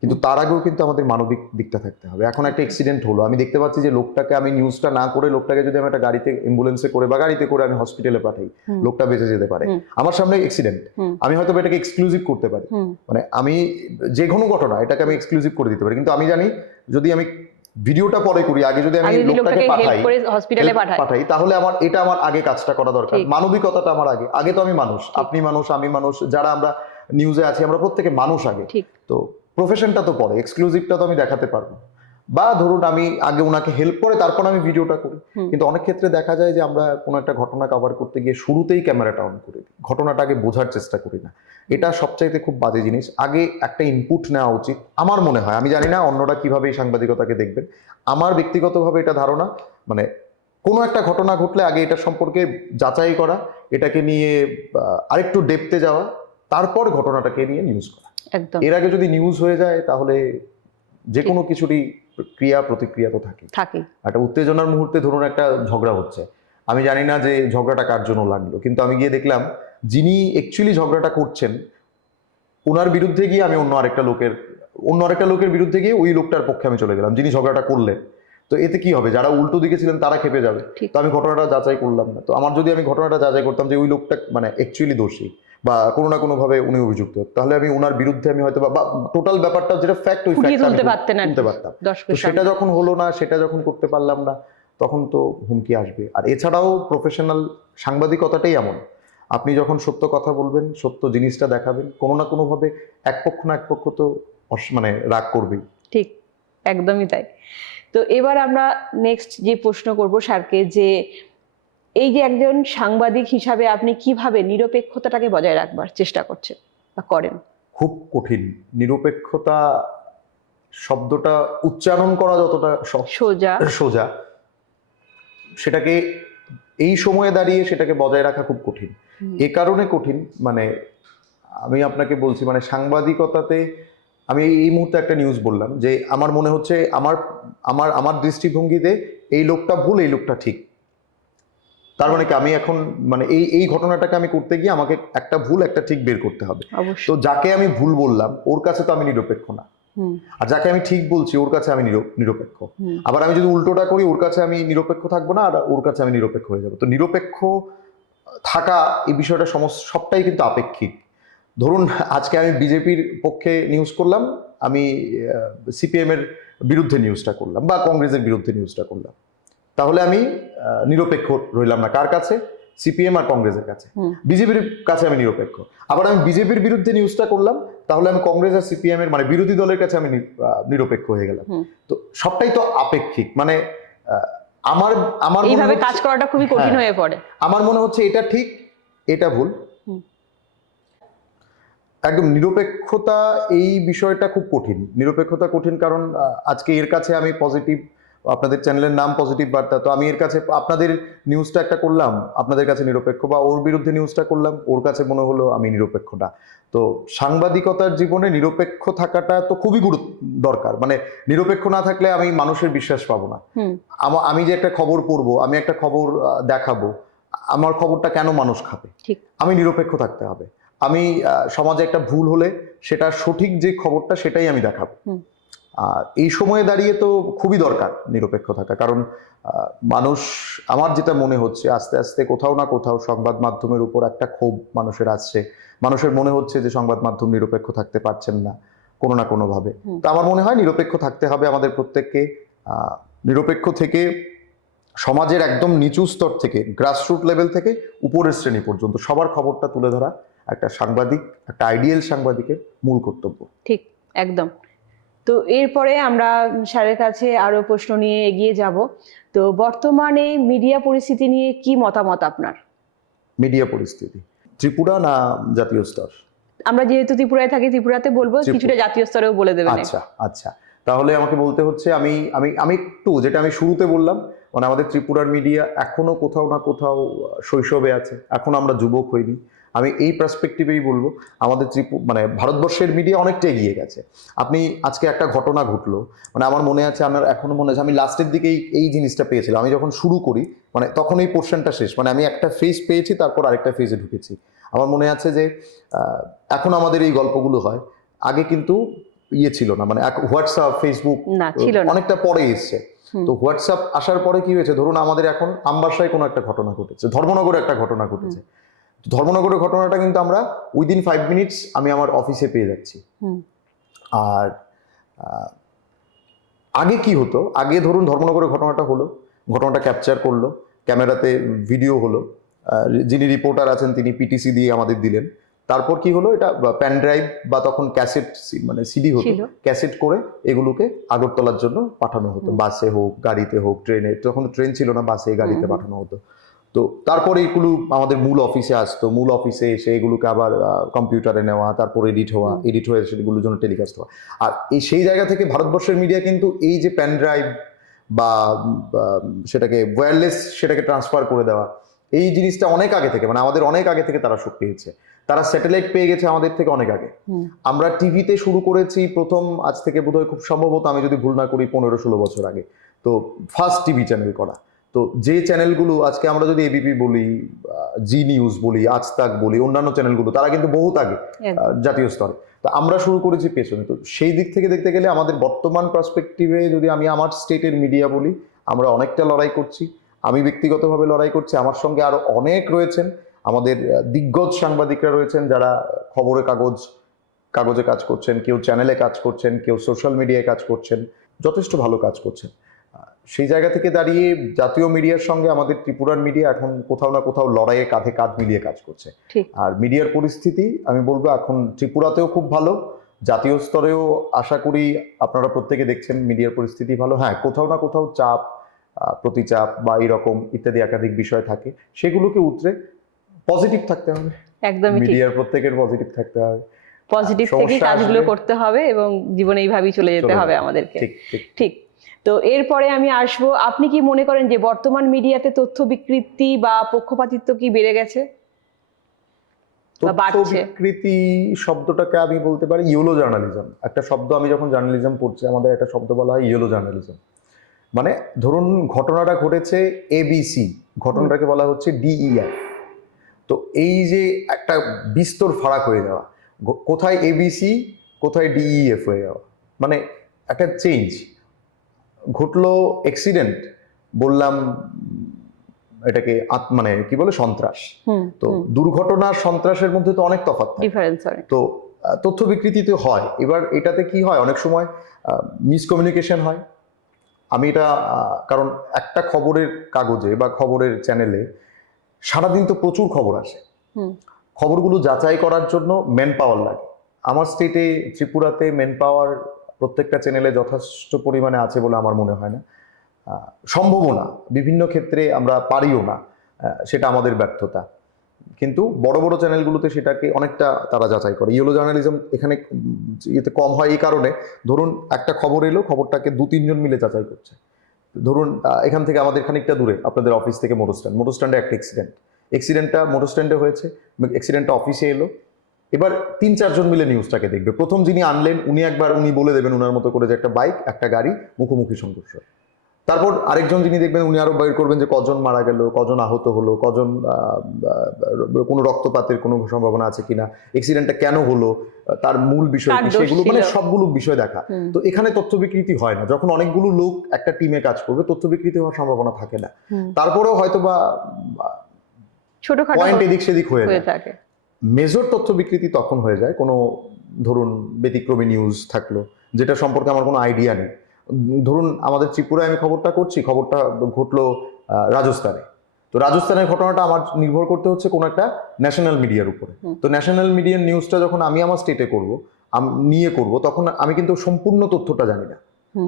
কিন্তু তার আগেও কিন্তু আমাদের মানবিক দিকটা থাকতে হবে। এখন একটা অ্যাক্সিডেন্ট হলো, আমি দেখতে পাচ্ছি যে লোকটাকে আমি নিউজটা না করে, লোকটাকে যদি আমি একটা গাড়িতে, অ্যাম্বুলেন্সে করে বা গাড়িতে করে আমি হসপিটালে পাঠাই, লোকটা বেঁচে যেতে পারে। আমার সামনে অ্যাক্সিডেন্ট, আমি হয়তো এটাকে এক্সক্লুসিভ করতে পারি, মানে আমি যে কোনো ঘটনা এটাকে আমি এক্সক্লুসিভ করে দিতে পারি, কিন্তু আমি জানি যদি আমি ভিডিওটা পরে করি, আগে যদি আমি লোকটাকে পাঠাই, তাহলে আমার আগে কাজটা করা দরকার। মানবিকতাটা আমার আগে। আগে তো আমি মানুষ, আপনি মানুষ, আমি মানুষ, যারা আমরা নিউজে আছি আমরা প্রত্যেকে মানুষ আগে। তো প্রফেশনটা তো পরে, এক্সক্লুসিভটা তো আমি দেখাতে পারবো। বা ধরুন আমি আগে ওনাকে হেল্প করে তারপর আমি ভিডিওটা করি। কিন্তু অনেক ক্ষেত্রে দেখা যায় যে আমরা কোনো একটা ঘটনা কভার করতে গিয়ে শুরুতেই ক্যামেরাটা অন করে দিই, ঘটনাটা আগে বোঝার চেষ্টা করি না। এটা সবচাইতে খুব বাজে জিনিস। আগে একটা ইনপুট নেওয়া উচিত আমার মনে হয়। আমি জানি না অন্যরা কিভাবে এই সাংবাদিকতাকে দেখবেন, আমার ব্যক্তিগতভাবে এটা ধারণা, মানে কোনো একটা ঘটনা ঘটলে আগে এটা সম্পর্কে যাচাই করা, এটাকে নিয়ে আরেকটু ডেপথে যাওয়া, তারপর ঘটনাটাকে নিয়ে নিউজ করা। এর আগে যদি নিউজ হয়ে যায় তাহলে যে কোনো কিছুরই ক্রিয়া প্রতিক্রিয়া তো থাকে। একটা উত্তেজনার মুহূর্তে ধরুন একটা ঝগড়া হচ্ছে, আমি জানি না যে ঝগড়াটা কার জন্য লাগলো, কিন্তু আমি গিয়ে দেখলাম যিনি অ্যাকচুয়ালি ঝগড়াটা করছেন ওনার বিরুদ্ধে গিয়ে আমি অন্য আরেকটা লোকের বিরুদ্ধে গিয়ে ওই লোকটার পক্ষে আমি চলে গেলাম যিনি ঝগড়াটা করলেন। তো এতে কি হবে, যারা উল্টো দিকে ছিলেন তারা খেপে যাবে। তো আমি ঘটনাটা যাচাই করলাম না। তো আমার যদি আমি ঘটনাটা যাচাই করতাম যে ওই লোকটা মানে অ্যাকচুয়ালি দোষী বা কোনো না কোনো ভাবে উনি অভিযুক্ত, তাহলে আমি ওনার বিরুদ্ধে আমি হয়তো বা টোটাল ব্যাপারটা যেটা ফ্যাক্ট, ওই ফ্যাক্টটা তুলতে পারতাম। তো সেটা যখন হলো না, সেটা যখন করতে পারলাম না, তখন তো হুমকি আসবে। আর এছাড়াও প্রফেশনাল সাংবাদিকতাটাই এমন, আপনি যখন সত্য কথা বলবেন, সত্য জিনিসটা দেখাবেন, কোনো না কোনো ভাবে এক পক্ষ না এক পক্ষ তো মানে রাগ করবেই। ঠিক, একদমই তাই। তো এবার আমরা নেক্সট যে প্রশ্ন করব স্যারকে, যে এই যে একজন সাংবাদিক হিসাবে আপনি কিভাবে নিরপেক্ষতাটাকে বজায় রাখবার চেষ্টা করছেন বা করেন? খুব কঠিন। নিরপেক্ষতা শব্দটা উচ্চারণ করা যতটা সোজা, সেটাকে এই সময়ে দাঁড়িয়ে সেটাকে বজায় রাখা খুব কঠিন। এ কারণে কঠিন, মানে আমি আপনাকে বলছি, মানে সাংবাদিকতাতে আমি এই মুহূর্তে একটা নিউজ বললাম যে আমার মনে হচ্ছে আমার দৃষ্টিভঙ্গিতে এই লোকটা ভুল, এই লোকটা ঠিক। তার মানে কি আমি এখন মানে এই ঘটনাটাকে আমি করতে গিয়ে আমাকে একটা ভুল একটা ঠিক বের করতে হবে। তো যাকে আমি ভুল বললাম ওর কাছে তো আমি নিরপেক্ষ না, আর যাকে আমি ঠিক বলছি ওর কাছে আমি নিরপেক্ষ। আবার আমি যদি উল্টোটা করি, ওর কাছে আমি নিরপেক্ষ থাকবো না, আর ওর কাছে আমি নিরপেক্ষ হয়ে যাবো। তো নিরপেক্ষ থাকা এই বিষয়টা সবটাই কিন্তু আপেক্ষিক। ধরুন আজকে আমি বিজেপির পক্ষে নিউজ করলাম, আমি সিপিএম এর বিরুদ্ধে নিউজটা করলাম বা কংগ্রেসের বিরুদ্ধে নিউজটা করলাম, তাহলে আমি নিরপেক্ষ রইলাম না। কার কাছে? সিপিএম আর কংগ্রেসের কাছে। বিজেপির কাছে আমি নিরপেক্ষ। আবার আমি বিজেপির বিরুদ্ধে নিউজটা করলাম, তাহলে আমি কংগ্রেস আর সিপিএম এর মানে বিরোধী দলের কাছে আমি নিরপেক্ষ হয়ে গেলাম। তো সবটাই তো আপেক্ষিক। মানে আমার এইভাবে কাজ করাটা খুবই কঠিন হয়ে পড়ে। আমার মনে হচ্ছে এটা ঠিক, এটা ভুল। একদম নিরপেক্ষতা, এই বিষয়টা খুব কঠিন। নিরপেক্ষতা কঠিন কারণ আজকে এর কাছে আমি পজিটিভ, আপনাদের চ্যানেলের নাম পজিটিভ বার্তা, তো আমি এর কাছে আপনাদের নিউজটা একটা করলাম, আপনাদের কাছে নিরপেক্ষ, বা ওর বিরুদ্ধে নিউজটা করলাম, ওর কাছে মনে হলো আমি নিরপেক্ষ না। তো সাংবাদিকতার জীবনে নিরপেক্ষ থাকাটা তো খুবই দরকার। মানে নিরপেক্ষ না থাকলে আমি মানুষের বিশ্বাস পাবো না। আমি যে একটা খবর পড়বো, আমি একটা খবর দেখাবো, আমার খবরটা কেন মানুষ খাবে? আমি নিরপেক্ষ থাকতে হবে। আমি সমাজে একটা ভুল হলে সেটা সঠিক যে খবরটা সেটাই আমি দেখাবো। আর এই সময়ে দাঁড়িয়ে তো খুবই দরকার নিরপেক্ষ থাকা, কারণ মানুষ, আমার যেটা মনে হচ্ছে আস্তে আস্তে কোথাও না কোথাও সংবাদ মাধ্যমের উপর একটা ক্ষোভ মানুষের আসছে। মানুষের মনে হচ্ছে যে সংবাদ মাধ্যম নিরপেক্ষ থাকতে পারছেন না কোনো না কোনো ভাবে। তো আমার মনে হয় নিরপেক্ষ থাকতে হবে আমাদের প্রত্যেককে। নিরপেক্ষ থেকে সমাজের একদম নিচু স্তর থেকে গ্রাসরুট লেভেল থেকে উপরের শ্রেণী পর্যন্ত সবার খবরটা তুলে ধরা একটা সাংবাদিক, একটা আইডিয়াল সাংবাদিকের মূল কর্তব্য। ঠিক, একদম। তো এরপরে আমরা স্যারের কাছে আরো প্রশ্ন নিয়ে এগিয়ে যাব। তো বর্তমানে মিডিয়া পরিস্থিতি নিয়ে কি মতামত আপনার? মিডিয়া পরিস্থিতি ত্রিপুরা না জাতীয় স্তর? আমরা যেহেতু ত্রিপুরায় থাকি, ত্রিপুরাতে বলবো, ত্রিপুরা। কিছুটা জাতীয় স্তরেও বলে দেবেন। আচ্ছা আচ্ছা, তাহলে আমাকে বলতে হচ্ছে আমি আমি আমি একটু যেটা আমি শুরুতে বললাম, মানে আমাদের ত্রিপুরার মিডিয়া এখনো কোথাও না কোথাও শৈশবে আছে, এখনো আমরা যুবক হইনি। আমি এই পার্সপেক্টিভেই বলবো আমাদের মানে ভারতবর্ষের মিডিয়া অনেকটা এগিয়ে গেছে। আপনি আজকে একটা ঘটনা ঘটলো, মানে আমার মনে আছে, আমার এখনো মনে আছে, আমি লাস্টের দিকে এই জিনিসটা পেয়েছিলাম। আমি যখন শুরু করি মানে তখন এই পোর্শনটা শেষ, মানে আমি একটা ফেজ পেয়েছি, তারপর আরেকটা ফেজে ঢুকেছি। আমার মনে আছে যে এখন আমাদের এই গল্পগুলো হয়, আগে কিন্তু ছিল না, মানে হোয়াটসঅ্যাপ ফেসবুক ছিল না, অনেকটা পরে এসছে। তো হোয়াটসঅ্যাপ আসার পরে কি হয়েছে, ধরুন আমাদের এখন আমবাসায় কোনো একটা ঘটনা ঘটেছে, ধর্মনগরে একটা ঘটনা ঘটেছে, ধর্মনগরের ঘটনাটা কিন্তু আমরা উইদিন 5 মিনিটস আমি আমার অফিসে পেয়ে যাচ্ছি। আর আগে কি হতো, আগে ধরুন ধর্মনগরের ঘটনাটা হলো, ঘটনাটা ক্যাপচার করলো, ক্যামেরাতে ভিডিও হলো, যিনি রিপোর্টার আছেন তিনি পিটিসি দিয়ে আমাদের দিলেন, তারপর কি হলো, এটা প্যান ড্রাইভ বা তখন ক্যাসেট, মানে সিডি হতো, ক্যাসেট করে এগুলোকে আগরতলার জন্য পাঠানো হতো, বাসে হোক, গাড়িতে হোক, ট্রেনে, তখন ট্রেন ছিল না, বাসে গাড়িতে পাঠানো হতো। তো তারপরে এগুলো আমাদের মূল অফিসে আসতো, মূল অফিসে এসে এগুলোকে আবার কম্পিউটারে নেওয়া, তারপর এডিট হয়ে সেগুলোর জন্য টেলিকাস্ট হওয়া। আর সেই জায়গা থেকে ভারতবর্ষের মিডিয়া কিন্তু এই যে প্যান ড্রাইভ বা সেটাকে ওয়্যারলেস, সেটাকে ট্রান্সফার করে দেওয়া, এই জিনিসটা অনেক আগে থেকে, মানে আমাদের অনেক আগে থেকে তারা সুখ পেয়েছে। তারা স্যাটেলাইট পেয়ে গেছে আমাদের থেকে অনেক আগে। আমরা টিভিতে শুরু করেছি প্রথম, আজ থেকে বোধহয় খুব সম্ভবত, আমি যদি ভুল না করি, 15-16 বছর আগে। তো ফার্স্ট টিভি চ্যানেল করা, তো যে চ্যানেলগুলো আজকে আমরা যদি এবিপি বলি, জি নিউজ বলি, আজ তাক বলি, অন্যান্য চ্যানেলগুলো তারা কিন্তু বহুত আগে জাতীয় স্তরে। তো আমরা শুরু করেছি পেছনে। তো সেই দিক থেকে দেখতে গেলে আমাদের বর্তমান পার্সপেক্টিভে যদি আমি আমার স্টেটের মিডিয়া বলি, আমরা অনেকটা লড়াই করছি। আমি ব্যক্তিগতভাবে লড়াই করছি, আমার সঙ্গে আরো অনেক রয়েছেন, আমাদের দিগ্গজ সাংবাদিকরা রয়েছেন যারা খবরের কাগজে কাজ করছেন, কেউ চ্যানেলে কাজ করছেন, কেউ সোশ্যাল মিডিয়ায় কাজ করছেন, যথেষ্ট ভালো কাজ করছেন। সেই জায়গা থেকে দাঁড়িয়ে জাতীয় মিডিয়ার সঙ্গে আমাদের ত্রিপুরার মিডিয়া এখন কোথাও না কোথাও লড়াইয়ে কাঁধে কাঁধ মিলিয়ে কাজ করছে। আর মিডিয়ার পরিস্থিতি আমি বলবো এখন ত্রিপুরাতেও খুব ভালো, জাতীয় স্তরেও আশা করি আপনারা প্রত্যেকে দেখছেন মিডিয়ার পরিস্থিতি ভালো। হ্যাঁ, কোথাও না কোথাও চাপ, প্রতিচাপ বা এরকম ইত্যাদি একাধিক বিষয় থাকে, সেগুলোকে উতরে পজিটিভ থাকতে হবে। একদমই ঠিক, মিডিয়ার প্রত্যেকের পজিটিভ থাকতে হবে, পজিটিভ থেকে কাজগুলো করতে হবে এবং জীবনে এইভাবেই চলে যেতে হবে আমাদেরকে। ঠিক। তো এরপরে আমি আসবো, আপনি কি মনে করেন যে বর্তমান মিডিয়াতে তথ্য বিকৃতি বা পক্ষপাতিত্ব কি বেড়ে গেছে? তথ্য বিকৃতি শব্দটাকে আমি বলতে পারি ইয়েলো জার্নালিজম। একটা শব্দ, আমি যখন জার্নালিজম পড়ছি আমাদের একটা শব্দ বলা হয় ইয়েলো জার্নালিজম। মানে ধরুন ঘটনাটা ঘটেছে এবিসি, ঘটনাটাকে বলা হচ্ছে ডিইএফ। তো এই যে একটা বিস্তর ফারাক হয়ে যাওয়া, কোথায় এবিসি কোথায় ডিইএফ হয়ে যাওয়া, মানে একটা চেঞ্জ ঘটলো। অ্যাক্সিডেন্ট বললাম এটাকে মানে কি বলে, সন্ত্রাস। তো দুর্ঘটনা সন্ত্রাসের মধ্যে তো অনেক তফাৎ, তো তথ্য বিকৃতি তো হয়। এবার এটাতে কি হয়, অনেক সময় মিসকমিউনিকেশন হয়। আমি এটা কারণ একটা খবরের কাগজে বা খবরের চ্যানেলে সারাদিন তো প্রচুর খবর আসে, খবরগুলো যাচাই করার জন্য ম্যান পাওয়ার লাগে। আমার স্টেটে ত্রিপুরাতে ম্যান পাওয়ার প্রত্যেকটা চ্যানেলে যথেষ্ট পরিমাণে আছে বলে আমার মনে হয় না, সম্ভবও না, বিভিন্ন ক্ষেত্রে আমরা পারিও না, সেটা আমাদের ব্যর্থতা। কিন্তু বড় বড় চ্যানেলগুলোতে সেটাকে অনেকটা তারা যাচাই করে। ইয়েলো জার্নালিজম এখানে ইয়েতে কম হয় এই কারণে, ধরুন একটা খবর এলো, খবরটাকে 2-3 জন মিলে যাচাই করছে। ধরুন এখান থেকে আমাদের খানিকটা দূরে আপনাদের অফিস থেকে মোটর স্ট্যান্ডে একটা অ্যাক্সিডেন্টটা মোটর স্ট্যান্ডে হয়েছে, অ্যাক্সিডেন্টটা অফিসে এলো। এবার 3-4 জন মিলে নিউজটাকে দেখবে। প্রথম যিনি আনলেন উনি বলে দেবেন উনার মতো করে যে একটা বাইক, একটা গাড়ি, মুখোমুখি সংঘর্ষ। তারপর আরেকজন যিনি দেখবেন উনি আরো বের করবেন যে কজন মারা গেল, কজন আহত হলো, কজন কোনো রক্তপাতের কোনো সম্ভাবনা আছে কিনা, অ্যাক্সিডেন্টটা কেন হলো, তার মূল বিষয় কি, সেগুলো মানে সবগুলো বিষয় দেখা। তো এখানে তথ্য বিকৃতি হয় না। যখন অনেকগুলো লোক একটা টিমে কাজ করবে, তথ্য বিকৃতি হওয়ার সম্ভাবনা থাকে না। তারপরেও হয়তো বা ছোটখাটো পয়েন্ট এদিক সেদিক হয়ে থাকে। মেজর তথ্য বিকৃতি তখন হয়ে যায় কোনো ধরুন ব্যতিক্রমী নিউজ থাকলো, যেটা সম্পর্কে আমার কোনো আইডিয়া নেই, ধরুন আমাদের ত্রিপুরায় আমি খবরটা করছি, খবরটা ঘটলো রাজস্থানে, তো রাজস্থানের ঘটনাটা আমার নির্ভর করতে হচ্ছে কোনো একটা ন্যাশনাল মিডিয়ার উপরে। তো ন্যাশনাল মিডিয়ার নিউজটা যখন আমি আমার স্টেটে করব, নিয়ে করব, তখন আমি কিন্তু সম্পূর্ণ তথ্যটা জানি না।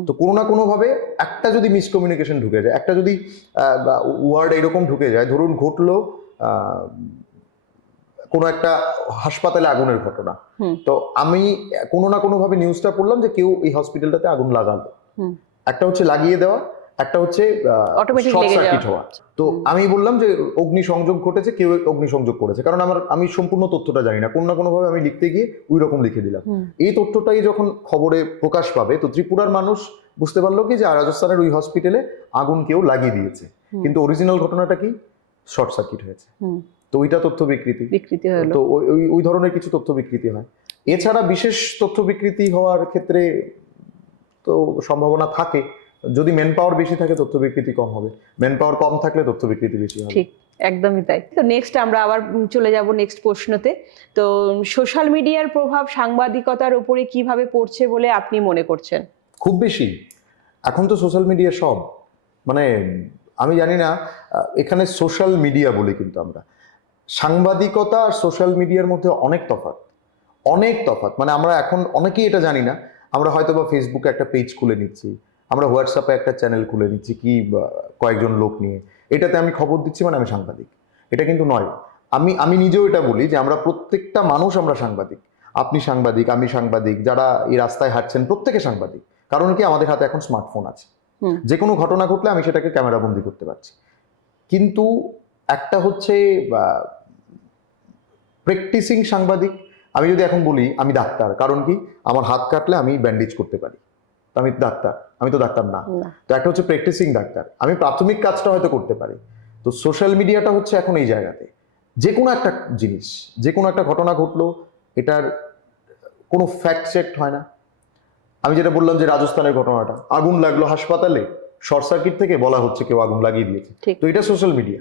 তো কোনো না কোনো ভাবে একটা যদি মিসকমিউনিকেশন ঢুকে যায়, একটা যদি ওয়ার্ড এরকম ঢুকে যায়, ধরুন ঘটলো কোনো একটা হাসপাতালে আগুনের ঘটনা, তো আমি কোনো না কোনো ভাবে নিউজটা পড়লাম যে কেউ এই হসপিটালটাতে আগুন লাগালো, একটা হচ্ছে লাগিয়ে দেওয়া, একটা হচ্ছে শর্ট সার্কিট হওয়া। তো আমি বললাম যে অগ্নিসংযোগ ঘটেছে, কেউ অগ্নিসংযোগ করেছে, কারণ আমি সম্পূর্ণ তথ্যটা জানি না, কোনো না কোনো ভাবে আমি লিখতে গিয়ে ওই রকম লিখে দিলাম। এই তথ্যটাই যখন খবরে প্রকাশ পাবে, তো ত্রিপুরার মানুষ বুঝতে পারলো কি যে রাজস্থানের ওই হসপিটালে আগুন কেউ লাগিয়ে দিয়েছে, কিন্তু অরিজিনাল ঘটনাটা কি, শর্ট সার্কিট হয়েছে। তো ওইটা তথ্য বিকৃতি হলো। তো ওই ধরনের কিছু তথ্য বিকৃতি হয়। এছাড়া বিশেষ তথ্য বিকৃতি হওয়ার ক্ষেত্রে তো সম্ভাবনা থাকে, যদি ম্যান পাওয়ার বেশি থাকে তথ্য বিকৃতি কম হবে, ম্যান পাওয়ার কম থাকলে তথ্য বিকৃতি বেশি হবে। ঠিক, একদমই তাই। তো নেক্সট আমরা আবার চলে যাব নেক্সট প্রশ্নতে। তো সোশ্যাল মিডিয়ার প্রভাব সাংবাদিকতার উপরে কিভাবে পড়ছে বলে আপনি মনে করছেন? খুব বেশি। এখন তো সোশ্যাল মিডিয়া সব, মানে আমি জানি না, এখানে সোশ্যাল মিডিয়া বলি, কিন্তু আমরা সাংবাদিকতা আর সোশ্যাল মিডিয়ার মধ্যে অনেক তফাৎ, অনেক তফাৎ। মানে আমরা এখন অনেকেই এটা জানি না, আমরা হয়তো বা ফেসবুকে একটা পেজ খুলে নিচ্ছি, আমরা হোয়াটসঅ্যাপে একটা চ্যানেল খুলে নিচ্ছি, কি কয়েকজন লোক নিয়ে, এটাতে আমি খবর দিচ্ছি, মানে আমি সাংবাদিক। এটা কিন্তু নয়। আমি নিজেও এটা বলি যে আমরা প্রত্যেকটা মানুষ আমরা সাংবাদিক। আপনি সাংবাদিক, আমি সাংবাদিক, যারা এই রাস্তায় হাঁটছেন প্রত্যেকে সাংবাদিক। কারণ কি, আমাদের হাতে এখন স্মার্টফোন আছে, যে কোনো ঘটনা ঘটলে আমি সেটাকে ক্যামেরা বন্দি করতে পারছি। কিন্তু একটা হচ্ছে প্র্যাকটিসিং সাংবাদিক। আমি যদি এখন বলি আমি ডাক্তার, কারণ কি, আমার হাত কাটলে আমি ব্যান্ডেজ করতে পারি, আমি ডাক্তার, আমি তো ডাক্তার না। তো একটা হচ্ছে প্র্যাকটিসিং ডাক্তার, আমি প্রাথমিক কাজটা হয়তো করতে পারি। তো সোশ্যাল মিডিয়াটা হচ্ছে এখন এই জায়গাতে, যে কোনো একটা জিনিস, যে কোনো একটা ঘটনা ঘটলো, এটার কোনো ফ্যাক্ট চেক হয় না। আমি যেটা বললাম যে রাজস্থানের ঘটনাটা, আগুন লাগলো হাসপাতালে, শর্ট সার্কিট থেকে বলা হচ্ছে কেউ আগুন লাগিয়ে দিয়েছে, তো এটা সোশ্যাল মিডিয়া,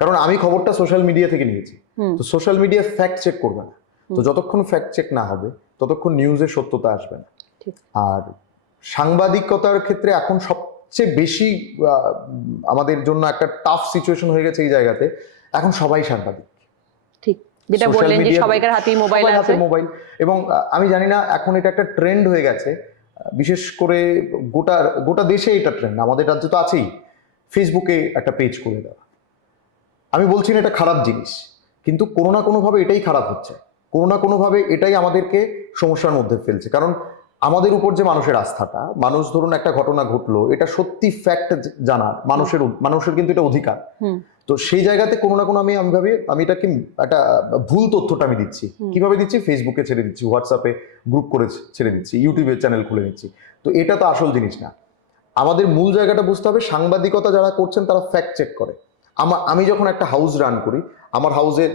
কারণ আমি খবরটা সোশ্যাল মিডিয়া থেকে নিয়েছি। তো সোশ্যাল মিডিয়া ফ্যাক্ট চেক করবে না, তো যতক্ষণ ফ্যাক্ট চেক না হবে ততক্ষণ নিউজের সত্যতা আসবে না। আর সাংবাদিকতার ক্ষেত্রে এখন সবচেয়ে বেশি আমাদের জন্য একটা টাফ সিচুয়েশন হয়ে গেছে এই জায়গাতে, এখন সবাই সাংবাদিক। ঠিক, যেটা বললেন যে সবাইকার হাতেই মোবাইল আছে, মোবাইল। এবং আমি জানি না, এখন এটা একটা ট্রেন্ড হয়ে গেছে, বিশেষ করে গোটা দেশে এটা ট্রেন্ড, আমাদের রাজ্যে তো আছেই, ফেসবুকে একটা পেজ করে দেওয়া। আমি বলছি না এটা খারাপ জিনিস, কিন্তু কোনো না কোনোভাবে এটাই খারাপ হচ্ছে, কোনো না কোনোভাবে এটাই আমাদেরকে সমস্যার মধ্যে ফেলছে। কারণ আমাদের উপর যে মানুষের আস্থাটা, মানুষ ধরুন একটা ঘটনা ঘটলো, এটা সত্যি ফ্যাক্ট জানার মানুষের কিন্তু এটা অধিকার। তো সেই জায়গাতে কোনো না কোনো আমি ভাবি আমি এটাকে একটা ভুল তথ্যটা আমি দিচ্ছি। কিভাবে দিচ্ছি? ফেসবুকে ছেড়ে দিচ্ছি, হোয়াটসঅ্যাপে গ্রুপ করে ছেড়ে দিচ্ছি, ইউটিউবে চ্যানেল খুলে নিচ্ছি। তো এটা তো আসল জিনিস না। আমাদের মূল জায়গাটা বুঝতে হবে, সাংবাদিকতা যারা করছেন তারা ফ্যাক্ট চেক করে। আমি যখন একটা হাউস রান করি, আমার হাউসে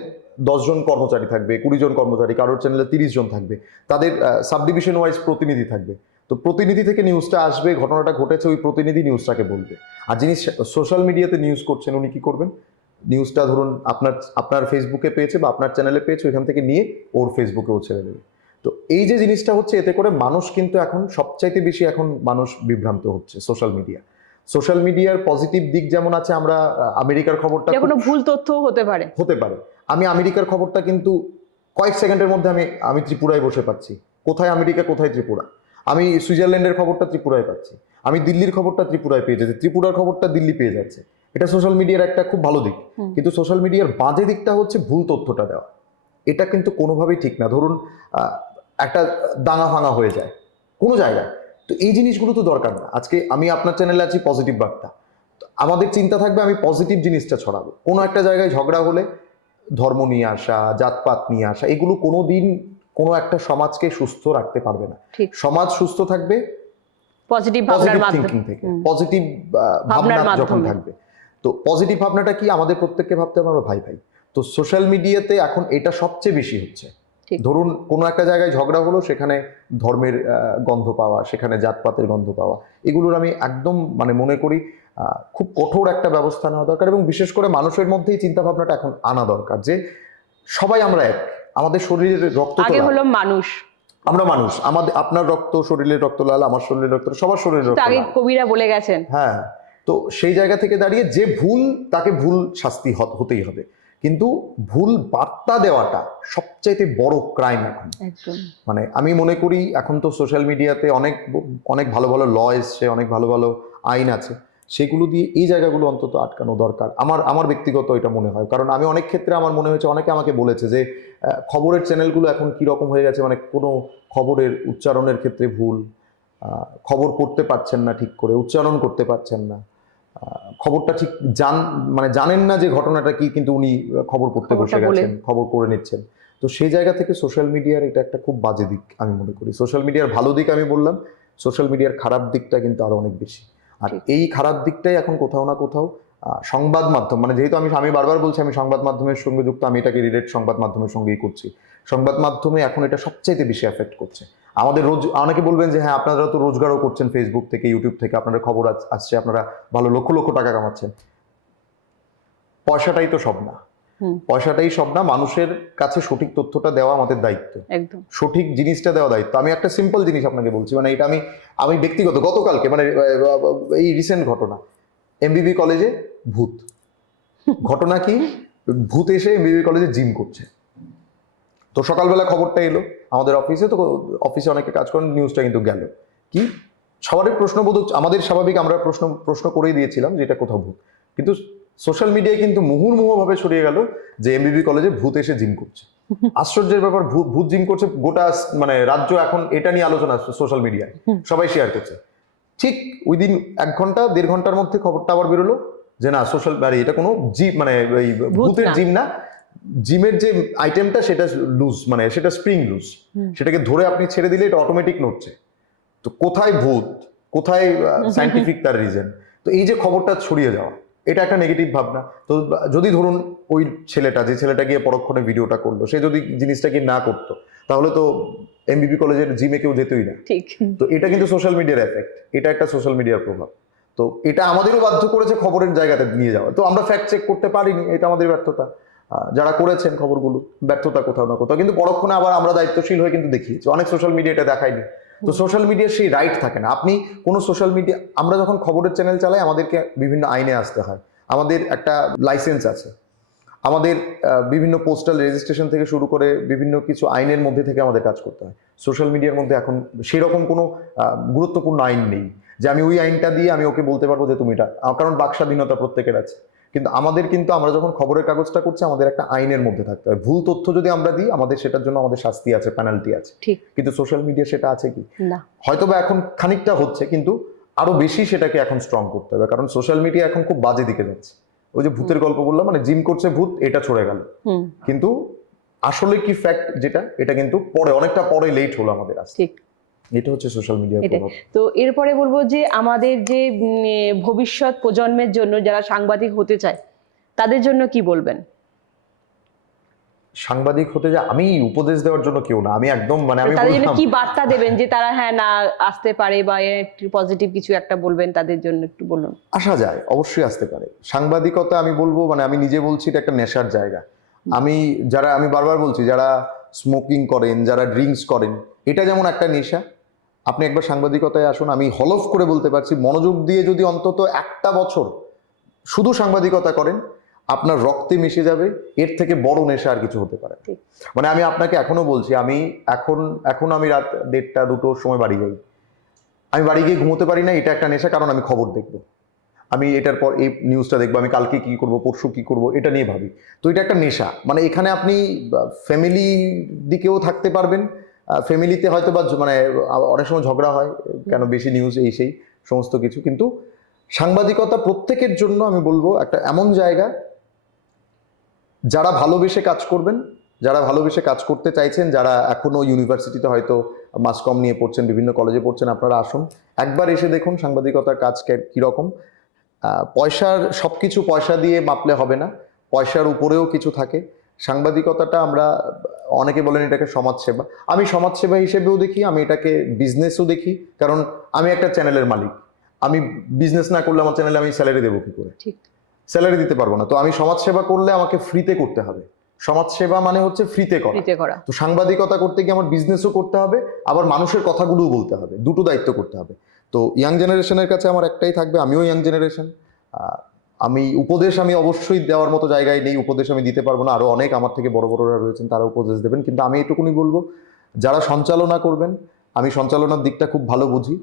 10 জন কর্মচারী থাকবে, 20 জন কর্মচারী, কারোর চ্যানেলে 30 জন থাকবে, তাদের সাবডিভিশন ওয়াইজ প্রতিনিধি থাকবে। তো প্রতিনিধি থেকে নিউজটা আসবে, ঘটনাটা ঘটেছে, ওই প্রতিনিধি নিউজটাকে বলবে। আর যিনি সোশ্যাল মিডিয়াতে নিউজ করছেন, উনি কি করবেন, নিউজটা ধরুন আপনার ফেসবুকে পেয়েছে বা আপনার চ্যানেলে পেয়েছে, ওইখান থেকে নিয়ে ওর ফেসবুকেও ছেড়ে দেবে। তো এই যে জিনিসটা হচ্ছে, এতে করে মানুষ কিন্তু এখন সবচাইতে বেশি এখন মানুষ বিভ্রান্ত হচ্ছে সোশ্যাল মিডিয়ার পজিটিভ দিক যেমন আছে, আমরা আমেরিকার খবরটা, কোনো ভুল তথ্য হতে পারে, আমি আমেরিকার খবরটা কিন্তু কয়েক সেকেন্ডের মধ্যে আমি ত্রিপুরায় বসে পাচ্ছি, কোথায় আমেরিকা কোথায় ত্রিপুরা। আমি সুইজারল্যান্ডের খবরটা ত্রিপুরায় পাচ্ছি, আমি দিল্লির খবরটা ত্রিপুরায় পেয়ে যাচ্ছি, ত্রিপুরার খবরটা দিল্লি পেয়ে যাচ্ছে। এটা সোশ্যাল মিডিয়ার একটা খুব ভালো দিক। কিন্তু সোশ্যাল মিডিয়ার বাজে দিকটা হচ্ছে ভুল তথ্যটা দেওয়া। এটা কিন্তু কোনোভাবেই ঠিক না। ধরুন একটা দাঙ্গা ফাঙা হয়ে যায় কোনো জায়গায়, তো এই জিনিসগুলো তো দরকার না। আজকে আমি আপনার চ্যানেলে আছি, পজিটিভ বার্তা, আমাদের চিন্তা থাকবে আমি পজিটিভ জিনিসটা ছড়াবো। কোনো একটা জায়গায় ঝগড়া হলে ধর্ম নিয়ে আসা, জাতপাত নিয়ে আসা, এগুলো কোনোদিন কোনো একটা সমাজকে সুস্থ রাখতে পারবে না। সমাজ সুস্থ থাকবে পজিটিভ থিঙ্কিং থেকে, পজিটিভ ভাবনা যখন থাকবে। তো পজিটিভ ভাবনাটা কি, আমাদের প্রত্যেককে ভাবতে হবে আমরা ভাই ভাই। তো সোশ্যাল মিডিয়াতে এখন এটা সবচেয়ে বেশি হচ্ছে। ধরুন কোনো একটা জায়গায় ঝগড়া হলো, সেখানে ধর্মের গন্ধ পাওয়া, সেখানে জাতপাতের গন্ধ পাওয়া, এগুলোর আমি একদম মনে করি খুব কঠোর একটা ব্যবস্থা নেওয়া দরকার। এবং বিশেষ করে মানুষের মধ্যে এই চিন্তা ভাবনাটা এখন আনা দরকার যে সবাই আমরা এক, আমাদের শরীরের রক্ত, আগে হলো মানুষ, আমরা মানুষ, আমাদের আপনার রক্ত শরীরের রক্ত লাল, আমার শরীরের রক্ত, সবার শরীরের রক্ত আগে লাল। কবিরা বলে গেছেন। হ্যাঁ, তো সেই জায়গা থেকে দাঁড়িয়ে যে ভুল, তাকে ভুল শাস্তি হতেই হবে, কিন্তু ভুল বার্তা দেওয়াটা সবচাইতে বড় ক্রাইম এখন। একদম। মানে আমি মনে করি এখন তো সোশ্যাল মিডিয়াতে অনেক অনেক ভালো ভালো ল এসছে, অনেক ভালো ভালো আইন আছে, সেগুলো দিয়ে এই জায়গাগুলো অন্তত আটকানো দরকার। আমার ব্যক্তিগত এটা মনে হয়, কারণ আমি অনেক ক্ষেত্রে আমার মনে হয়েছে, অনেকে আমাকে বলেছে যে খবরের চ্যানেলগুলো এখন কীরকম হয়ে গেছে, মানে কোনো খবরের উচ্চারণের ক্ষেত্রে ভুল, খবর পড়তে পারছেন না ঠিক করে, উচ্চারণ করতে পারছেন না, খবরটা ঠিক মানে জানেন না যে ঘটনাটা কি, কিন্তু উনি খবর পড়তে বসে গেছেন, খবর পড়ে নিচ্ছেন। তো সেই জায়গা থেকে সোশ্যাল মিডিয়ার এটা একটা খুব বাজে দিক আমি মনে করি। সোশ্যাল মিডিয়ার ভালো দিক আমি বললাম, সোশ্যাল মিডিয়ার খারাপ দিকটা কিন্তু আরো অনেক বেশি। আর এই খারাপ দিকটাই এখন কোথাও না কোথাও সংবাদ মাধ্যম, মানে যেহেতু আমি বারবার বলছি আমি সংবাদ মাধ্যমের সঙ্গে যুক্ত, আমি এটাকে রিলেট সংবাদ মাধ্যমের সঙ্গেই করছি। সংবাদ মাধ্যমে এখন এটা সবচাইতে বেশি এফেক্ট করছে আমাদের। অনেকে বলবেন যে হ্যাঁ আপনারা তো রোজগারও করছেন ফেসবুক থেকে, ইউটিউব থেকে, আপনাদের খবর আসছে, আপনারা ভালো লক্ষ লক্ষ টাকা কামাচ্ছেন। পয়সাটাই তো সব না, পয়সাটাই সব না, মানুষের কাছে সঠিক তথ্যটা দেওয়া আমাদের দায়িত্ব, একদম সঠিক জিনিসটা দেওয়া দায়িত্ব। আমি একটা সিম্পল জিনিস আপনাকে বলছি, মানে এটা আমি ব্যক্তিগত গতকালকে, মানে এই রিসেন্ট ঘটনা, এমবিবি কলেজে ভূত। ঘটনা কি, ভূত এসে এমবিবি কলেজে জিম করছে। তো সকালবেলা খবরটা এলো আমাদের অফিসে, তো অফিসে অনেকে কাজ করেন, নিউজটা কিন্তু গেল কি, সবারই প্রশ্নবোধক, আমাদের স্বাভাবিক, আমরা প্রশ্ন করেই দিয়েছিলাম যে এটা কোথাও ভূত, কিন্তু সোশ্যাল মিডিয়ায় কিন্তু মুহুর্মুহুভাবে ছড়িয়ে গেল যে এমবিবি কলেজে ভূত এসে জিম করছে। আশ্চর্যের ব্যাপার, ভূত জিম করছে, গোটা মানে রাজ্য এখন এটা নিয়ে আলোচনা সোশ্যাল মিডিয়ায়, সবাই শেয়ার করছে। ঠিক উইদিন 1 ঘন্টা 1.5 ঘন্টার মধ্যে খবরটা আবার বেরোলো যে না সোশ্যাল, এটা কোনো জিম, মানে এই ভূতের জিম না, জিমের যে আইটেমটা সেটা লুজ, মানে সেটা স্প্রিং লুজ, সেটাকে ধরে আপনি ছেড়ে দিলে এটা অটোমেটিক নড়ছে। তো কোথায় ভূত, কোথায় সায়েন্টিফিক তার রিজন? তো এই যে খবরটা ছড়িয়ে যাওয়া, এটা একটা নেগেটিভ ভাবনা। তো যদি ধরুন ওই যে ছেলেটা গিয়ে পরক্ষণে ভিডিওটা করলো, সে যদি জিনিসটা কি না করতো, তাহলে তো এমবিবি কলেজের জিমে কেউ যেতই না। ঠিক। তো এটা কিন্তু সোশ্যাল মিডিয়ার এফেক্ট, এটা একটা সোশ্যাল মিডিয়ার প্রভাব। তো এটা আমাদেরও বাধ্য করেছে খবরের জায়গাতে নিয়ে যাওয়া। তো আমরা ফ্যাক্ট চেক করতে পারিনি, এটা আমাদের ব্যর্থতা। যারা করেছেন খবরগুলো, ব্যর্থতা কোথাও না কোথাও, কিন্তু পরক্ষণে আবার আমরা দায়িত্বশীল হয়ে কিন্তু দেখিয়েছি। অনেক সোশ্যাল মিডিয়া এটা দেখায়নি। তো সোশ্যাল মিডিয়ার সেই রাইট থাকে না। আপনি কোনো সোশ্যাল মিডিয়া, আমরা যখন খবরের চ্যানেল চালাই আমাদেরকে বিভিন্ন আইনে আসতে হয়, আমাদের একটা লাইসেন্স আছে, আমাদের বিভিন্ন পোস্টাল রেজিস্ট্রেশন থেকে শুরু করে বিভিন্ন কিছু আইনের মধ্যে থেকে আমাদের কাজ করতে হয়। সোশ্যাল মিডিয়ার মধ্যে এখন সেরকম কোনো গুরুত্বপূর্ণ আইন নেই যে আমি ওই আইনটা দিয়ে আমি ওকে বলতে পারবো যে তুমি এটা, কারণ বাক স্বাধীনতা প্রত্যেকের আছে। কিন্তু আমরা যখন খবরের কাগজটা করছি, আমাদের একটা আইনের মধ্যে থাকতে হয়। ভুল তথ্য যদি আমরা দিই, আমাদের সেটার জন্য আমাদের শাস্তি আছে, পেনাল্টি আছে। কিন্তু সোশ্যাল মিডিয়া সেটা আছে কি না, হয়তো বা এখন খানিকটা হচ্ছে, কিন্তু আরো বেশি সেটাকে এখন স্ট্রং করতে হবে, কারণ সোশ্যাল মিডিয়া এখন খুব বাজে দিকে যাচ্ছে। ওই যে ভূতের গল্প বললাম, মানে জিম করছে ভূত, এটা ছড়ে গেল, কিন্তু আসলে কি ফ্যাক্ট যেটা, এটা কিন্তু অনেকটা পরে লেট হলো আমাদের আসতে। এটা হচ্ছে সোশ্যাল মিডিয়ার প্রভাব। তো এরপরে বলবো যে আমাদের যে ভবিষ্যৎ প্রজন্মের জন্য যারা সাংবাদিক হতে চায়, তাদের জন্য কি বলবেন? সাংবাদিক হতে যে আমি উপদেশ দেওয়ার জন্য কেউ না, আমি একদম, মানে আমি তাদের জন্য কি বার্তা দেবেন যে তারা হ্যাঁ না আসতে পারে, বা একটু পজিটিভ কিছু একটা বলবেন তাদের জন্য, একটু বলুন। আসা যায়, অবশ্যই আসতে পারে। সাংবাদিকতা আমি বলবো, মানে আমি নিজে বলছি এটা একটা নেশার জায়গা। আমি বারবার বলছি, যারা স্মোকিং করেন, যারা ড্রিঙ্কস করেন, এটা যেমন একটা নেশা। আপনি একবার সাংবাদিকতায় আসুন, আমি হলফ করে বলতে পারছি, মনোযোগ দিয়ে যদি অন্তত 1টা বছর শুধু সাংবাদিকতা করেন, আপনার রক্তে মিশে যাবে। এর থেকে বড় নেশা আর কিছু হতে পারে। মানে আমি আপনাকে এখনো বলছি, আমি এখন আমি রাত 1:30 2টোর সময় বাড়ি যাই। আমি বাড়ি গিয়ে ঘুমোতে পারি না, এটা একটা নেশা, কারণ আমি খবর দেখবো, আমি এটার পর এই নিউজটা দেখবো, আমি কালকে কি করব, পরশু কি করব, এটা নিয়ে ভাবি। তো এটা একটা নেশা। মানে এখানে আপনি ফ্যামিলি দিকেও থাকতে পারবেন, ফ্যামিলিতে হয়তো বা মানে অনেক সময় ঝগড়া হয়, কেন বেশি নিউজ, এই সেই সমস্ত কিছু। কিন্তু সাংবাদিকতা প্রত্যেকের জন্য আমি বলবো একটা এমন জায়গা, যারা ভালোবেসে কাজ করবেন, যারা ভালোবেসে কাজ করতে চাইছেন, যারা এখনো ইউনিভার্সিটিতে হয়তো মাস কম নিয়ে পড়ছেন, বিভিন্ন কলেজে পড়ছেন, আপনারা আসুন, একবার এসে দেখুন সাংবাদিকতার কাজ কীরকম। সবকিছু পয়সা দিয়ে মাপলে হবে না, পয়সার উপরেও কিছু থাকে। সাংবাদিকতাটা আমরা, অনেকে বলেন এটাকে সমাজসেবা, আমি সমাজসেবা হিসেবেও দেখি, আমি এটাকে বিজনেসও দেখি। কারণ আমি একটা চ্যানেলের মালিক, আমি বিজনেস না করলে আমার চ্যানেলে আমি স্যালারি দেবো কি করে? স্যালারি দিতে পারবো না। তো আমি সমাজসেবা করলে আমাকে ফ্রিতে করতে হবে, সমাজসেবা মানে হচ্ছে ফ্রিতে করা। ফ্রিতে করা। তো সাংবাদিকতা করতে গিয়ে আমার বিজনেসও করতে হবে, আবার মানুষের কথাগুলোও বলতে হবে, দুটো দায়িত্ব করতে হবে। তো ইয়াং জেনারেশনের কাছে আমার একটাই থাকবে, আমিও ইয়াং জেনারেশন, আমি উপদেশ আমি অবশ্যই দেওয়ার মতো জায়গায় নেই, উপদেশ আমি দিতে পারবো না, আরো অনেক আমার থেকে বড় বড়রা রয়েছেন তারা উপদেশ দেবেন, কিন্তু আমি এটুকুনি বলবো যারা সঞ্চালনা করবেন, আমি সঞ্চালনার দিকটা খুব ভালো বুঝি,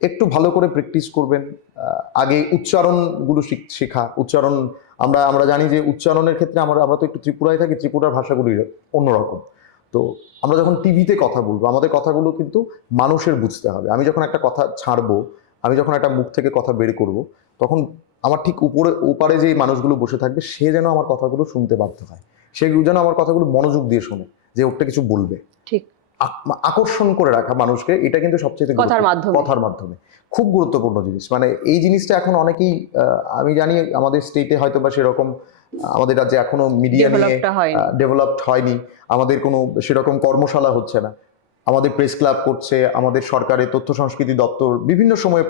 একটু ভালো করে প্র্যাকটিস করবেন। আগে উচ্চারণগুলো শেখা, উচ্চারণ আমরা জানি যে উচ্চারণের ক্ষেত্রে আমরা তো একটু ত্রিপুরায় থাকি, ত্রিপুরার ভাষাগুলি অন্যরকম। তো আমরা যখন টিভিতে কথা বলবো, আমাদের কথাগুলো কিন্তু মানুষের বুঝতে হবে। আমি যখন একটা কথা ছাড়বো, আমি যখন একটা মুখ থেকে কথা বের করব, তখন আমার ঠিক ওপারে যে মানুষগুলো বসে থাকবে সে যেন আমার কথাগুলো শুনতে বাধ্য হয়, সে যেন আমার কথাগুলো মনোযোগ দিয়ে শোনে, যে ওটা কিছু বলবে। ঠিক। আকর্ষণ করে রাখা মানুষকে, এটা কিন্তু সবচেয়ে কথার মাধ্যমে খুব গুরুত্বপূর্ণ জিনিস। মানে এই জিনিসটা এখন অনেকেই, আমি জানি আমাদের স্টেটে হয়তো বা সেরকম, আমাদের রাজ্যে এখনো মিডিয়া নিয়ে ডেভেলপড হয়নি, আমাদের কোনো সেরকম কর্মশালা হচ্ছে না, আমাদের প্রেস ক্লাব করছে, আমাদের সরকারের তথ্য সংস্কৃতি দপ্তর বিভিন্ন সময়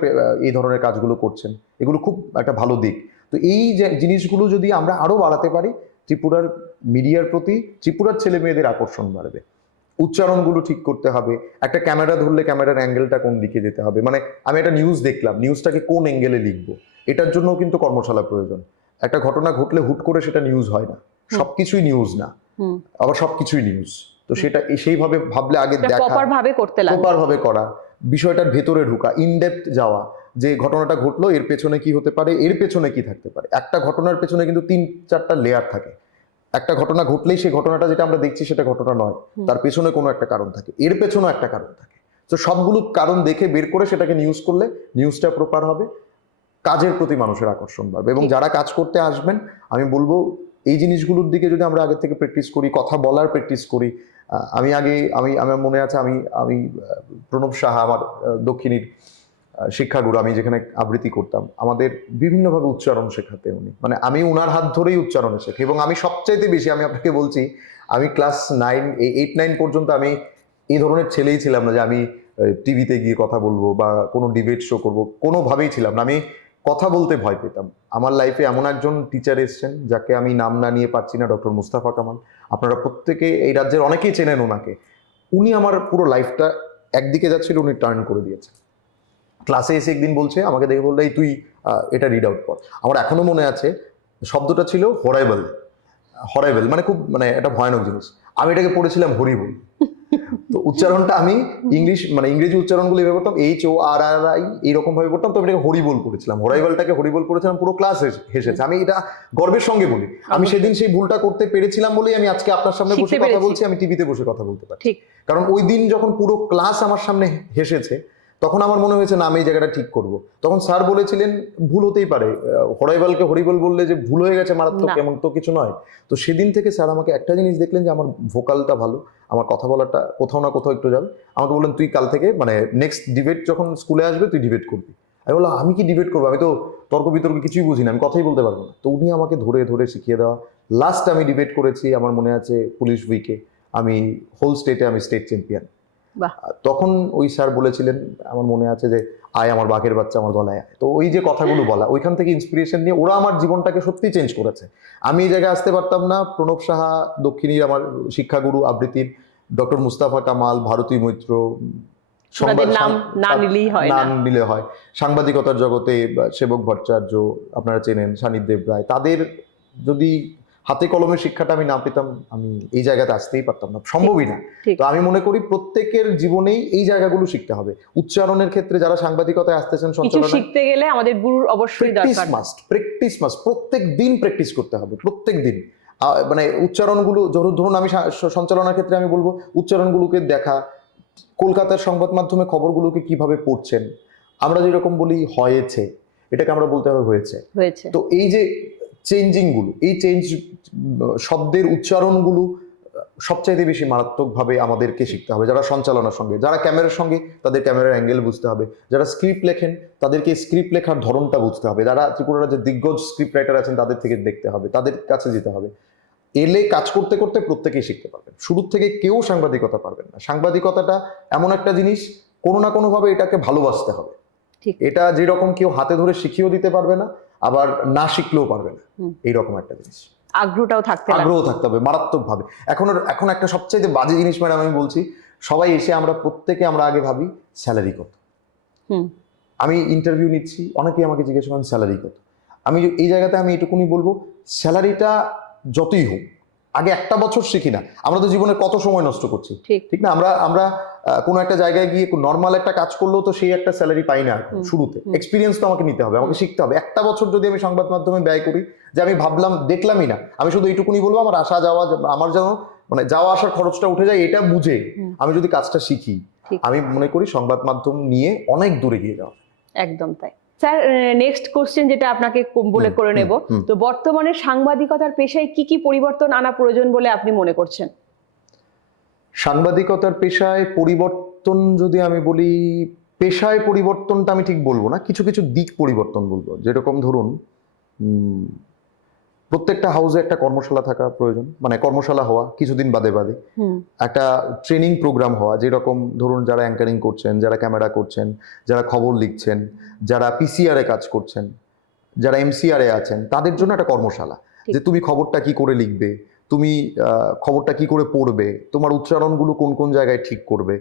এই ধরনের কাজগুলো করছেন, এগুলো খুব একটা ভালো দিক। তো এই যে জিনিসগুলো যদি আমরা আরো বাড়াতে পারি, ত্রিপুরার মিডিয়ার প্রতি ত্রিপুরার ছেলে মেয়েদের আকর্ষণ বাড়বে। উচ্চারণগুলো ঠিক করতে হবে, একটা ক্যামেরা ধরলে ক্যামেরার অ্যাঙ্গেলটা কোন দিকে যেতে হবে, মানে আমি একটা নিউজ দেখলাম, নিউজটাকে কোন অ্যাঙ্গেলে লিখবো, এটার জন্য কিন্তু কর্মশালা প্রয়োজন। একটা ঘটনা ঘটলে হুট করে সেটা নিউজ হয় না, সবকিছুই নিউজ না, আবার সবকিছুই নিউজ। তো সেটা সেইভাবে ভাবলে আগে দেখা, প্রপার ভাবে করা, বিষয়টার ভেতরে ঢোকা, ইনডেপথ যাওয়া, যে ঘটনাটা ঘটলো এর পেছনে কি হতে পারে, এর পেছনে কি থাকতে পারে। একটা ঘটনার পেছনে কিন্তু 3-4টা লেয়ার থাকে। একটা ঘটনা ঘটলেই সেই ঘটনাটা যেটা আমরা দেখছি সেটা ঘটনা নয়, তার পেছনে কোনো একটা কারণ থাকে, এর পেছনেও একটা কারণ থাকে। তো সবগুলো কারণ দেখে বের করে সেটাকে নিউজ করলে নিউজটা প্রপার হবে, কাজের প্রতি মানুষের আকর্ষণ বাড়বে। এবং যারা কাজ করতে আসবেন, আমি বলবো এই জিনিসগুলোর দিকে যদি আমরা আগে থেকে প্র্যাকটিস করি, কথা বলার প্র্যাকটিস করি। আমার মনে আছে, আমি প্রণব সাহা, আমার দক্ষিণীর শিক্ষাগুরু, আমি যেখানে আবৃত্তি করতাম, আমাদের বিভিন্নভাবে উচ্চারণ শেখাতে উনি, মানে আমি উনার হাত ধরেই উচ্চারণে শেখি। এবং আমি সবচাইতে বেশি, আমি আপনাকে বলছি, আমি ক্লাস 8-9 পর্যন্ত আমি এই ধরনের ছেলেই ছিলাম না যে আমি টিভিতে গিয়ে কথা বলবো বা কোনো ডিবেট শো করবো, কোনোভাবেই ছিলাম না। আমি কথা বলতে ভয় পেতাম। আমার লাইফে এমন একজন টিচার এসছেন, যাকে আমি নাম না নিয়ে পারছি না, ডক্টর মুস্তাফা কামাল। আপনারা প্রত্যেকে এই রাজ্যের অনেকেই চেনেন ওনাকে। উনি আমার পুরো লাইফটা একদিকে যাচ্ছিল, উনি টার্ন করে দিয়েছেন। ক্লাসে এসে একদিন বলছে, আমাকে দেখে বললো, এই তুই এটা রিড আউট কর। আমার এখনো মনে আছে শব্দটা ছিল হরাইবল। হরাইবল মানে খুব, মানে একটা ভয়ানক জিনিস। আমি এটাকে পড়েছিলাম হরিবল। তো উচ্চারণটা আমি ইংরেজি উচ্চারণগুলো এভাবে করতাম, HORRI এইরকম ভাবে করতাম, তো আমি এটাকে হরিবল করেছিলাম, হরাইবলটাকে হরিবল করেছিলাম, পুরো ক্লাস হেসেছে। আমি এটা গর্বের সঙ্গে বলি, আমি সেদিন সেই ভুলটা করতে পেরেছিলাম বলেই আমি আজকে আপনার সামনে বসে কথা বলছি, আমি টিভিতে বসে কথা বলতে পারছি। কারণ ওই দিন যখন পুরো ক্লাস আমার সামনে হেসেছে, তখন আমার মনে হয়েছে না, আমি এই জায়গাটা ঠিক করব। তখন স্যার বলেছিলেন ভুল হতেই পারে, হরাইবলকে হরিবল বললে যে ভুল হয়ে গেছে মারাত্মক, এমন তো কিছু নয়। তো সেদিন থেকে স্যার আমাকে একটা জিনিস দেখলেন, যে আমার ভোকালটা ভালো, আমার কথা বলাটা কোথাও না কোথাও একটু যাবে। আমাকে বললেন, তুই কাল থেকে, মানে নেক্সট ডিবেট যখন স্কুলে আসবে, তুই ডিবেট করবি। আমি বললাম, আমি কি ডিবেট করবো, আমি তো তর্ক বিতর্ক কিছুই বুঝি না, আমি কথাই বলতে পারবো না। তো উনি আমাকে ধরে ধরে শিখিয়ে দেওয়া, লাস্ট আমি ডিবেট করেছি, আমার মনে আছে পুলিশ উইকে, আমি হোল স্টেটে আমি স্টেট চ্যাম্পিয়ন। তখন ওই স্যার বলেছিলেন, আমার মনে আছে, যে আয় আমার বাঘের বাচ্চা আমার গলায় আয়। তো ওই যে কথাগুলো বলা, ওইখান থেকে ইন্সপিরেশন নিয়ে ওরা আমার জীবনটাকে সত্যি চেঞ্জ করেছে। আমি এই জায়গায় আসতে পারতাম না, প্রণব সাহা দক্ষিণীর আমার শিক্ষাগুরু আবৃত্তির, ডক্টর মুস্তাফা কামাল, ভারতী মৈত্র, নাম নিলে হয়, সাংবাদিকতার জগতে সেবক ভট্টাচার্য, আপনারা চেনেন, সানিদেব রায়, তাদের যদি হাতে কলমের শিক্ষাটা আমি না পেতাম, আমি এই জায়গাতে আসতেই পারতাম না, সম্ভবই না। তো আমি মনে করি প্রত্যেকের জীবনেই এই জায়গাগুলো শিখতে হবে। উচ্চারণের ক্ষেত্রে যারা সাংবাদিকতায় আসতেছেন, সঞ্চালনায় শিখতে গেলে আমাদের গুরুর অবশ্যই দরকার, প্র্যাকটিস মাস্ট, প্রত্যেক দিন প্র্যাকটিস করতে হবে, প্রত্যেক দিন। মানে উচ্চারণগুলো, ধরুন আমি সঞ্চালনার ক্ষেত্রে আমি বলবো, উচ্চারণগুলোকে দেখা, কলকাতার সংবাদ মাধ্যমে খবরগুলোকে কিভাবে পড়ছেন, আমরা যেরকম বলি হয়েছে, এটাকে আমরা বলতে হবে হয়েছে। তো এই যে চেঞ্জিং গুলো, এই চেঞ্জ শব্দের উচ্চারণগুলো সবচাইতে বেশি মারাত্মকভাবে আমাদেরকে শিখতে হবে। যারা সঞ্চালনার সঙ্গে, যারা ক্যামেরার সঙ্গে, তাদের ক্যামেরার অ্যাঙ্গেল বুঝতে হবে। যারা স্ক্রিপ্ট লেখেন, তাদেরকে স্ক্রিপ্ট লেখার ধরনটা বুঝতে হবে। যারা ত্রিপুরার যে দিগ্গজ স্ক্রিপ্ট রাইটার আছেন, তাদের থেকে দেখতে হবে, তাদের কাছে যেতে হবে। এলে কাজ করতে করতে প্রত্যেকেই শিখতে পারবেন। শুরুর থেকে কেউ সাংবাদিকতা পারবেন না। সাংবাদিকতাটা এমন একটা জিনিস, কোনো না কোনোভাবে এটাকে ভালোবাসতে হবে। এটা যেরকম কেউ হাতে ধরে শিখিয়েও দিতে পারবে না, আবার না শিখলেও পারবে না, এইরকম একটা জিনিস। আগ্রহটাও থাকতে লাগবে। আগ্রহ থাকতে হবে মারাত্মকভাবে। এখন একটা সবচেয়ে বাজে জিনিস ম্যাডাম আমি বলছি, সবাই এসে আমরা প্রত্যেকে আমরা আগে ভাবি স্যালারি কত। হুম আমি ইন্টারভিউ নিচ্ছি, অনেকেই আমাকে জিজ্ঞেস করেন স্যালারি কত। আমি এই জায়গাতে আমি এটুকুনি বলবো, স্যালারিটা যতই হোক, আগে একটা বছর শিখি না। আমরা তো জীবনে কত সময় নষ্ট করছি, ঠিক ঠিক না? আমরা কোনো একটা জায়গায় গিয়ে নর্মাল একটা কাজ করলেও তো সেই একটা স্যালারি পাই না এখন শুরুতে। এক্সপিরিয়েন্স তো আমাকে নিতে হবে, আমাকে শিখতে হবে। একটা বছর যদি আমি সংবাদ মাধ্যমে ব্যয় করি, যে আমি ভাবলাম দেখলামই না, আমি শুধু এইটুকুনি বলবো আমার আসা যাওয়া, আমার যেন মানে যাওয়া আসার খরচটা উঠে যায়, এটা বুঝে আমি যদি কাজটা শিখি, ঠিক। আমি মনে করি সংবাদ মাধ্যম নিয়ে অনেক দূরে গিয়ে যাওয়া। একদম তাই। স্যার, নেক্সট কোশ্চেন যেটা আপনাকে বলে করে নেব, তো বর্তমানে সাংবাদিকতার পেশায় কি কি পরিবর্তন আনা প্রয়োজন বলে আপনি মনে করছেন? সাংবাদিকতার পেশায় পরিবর্তন যদি আমি বলি, পেশায় পরিবর্তনটা আমি ঠিক বলবো না, কিছু কিছু দিক পরিবর্তন বলবো। যেরকম ধরুন, প্রত্যেকটা হাউসে একটা কর্মশালা থাকা প্রয়োজন, মানে কর্মশালা হওয়া কিছুদিন বাদে বাদে, একটা ট্রেনিং প্রোগ্রাম হওয়া। যেরকম ধরুন, যারা অ্যাঙ্কারিং করছেন, যারা ক্যামেরা করছেন, যারা খবর লিখছেন, যারা পিসিআরে কাজ করছেন, যারা এমসিআরে আছেন, তাদের জন্য একটা কর্মশালা, যে তুমি খবরটা কি করে লিখবে, তুমি খবরটা কি করে পড়বে, তোমার উচ্চারণগুলো কোন কোন জায়গায় ঠিক করবে,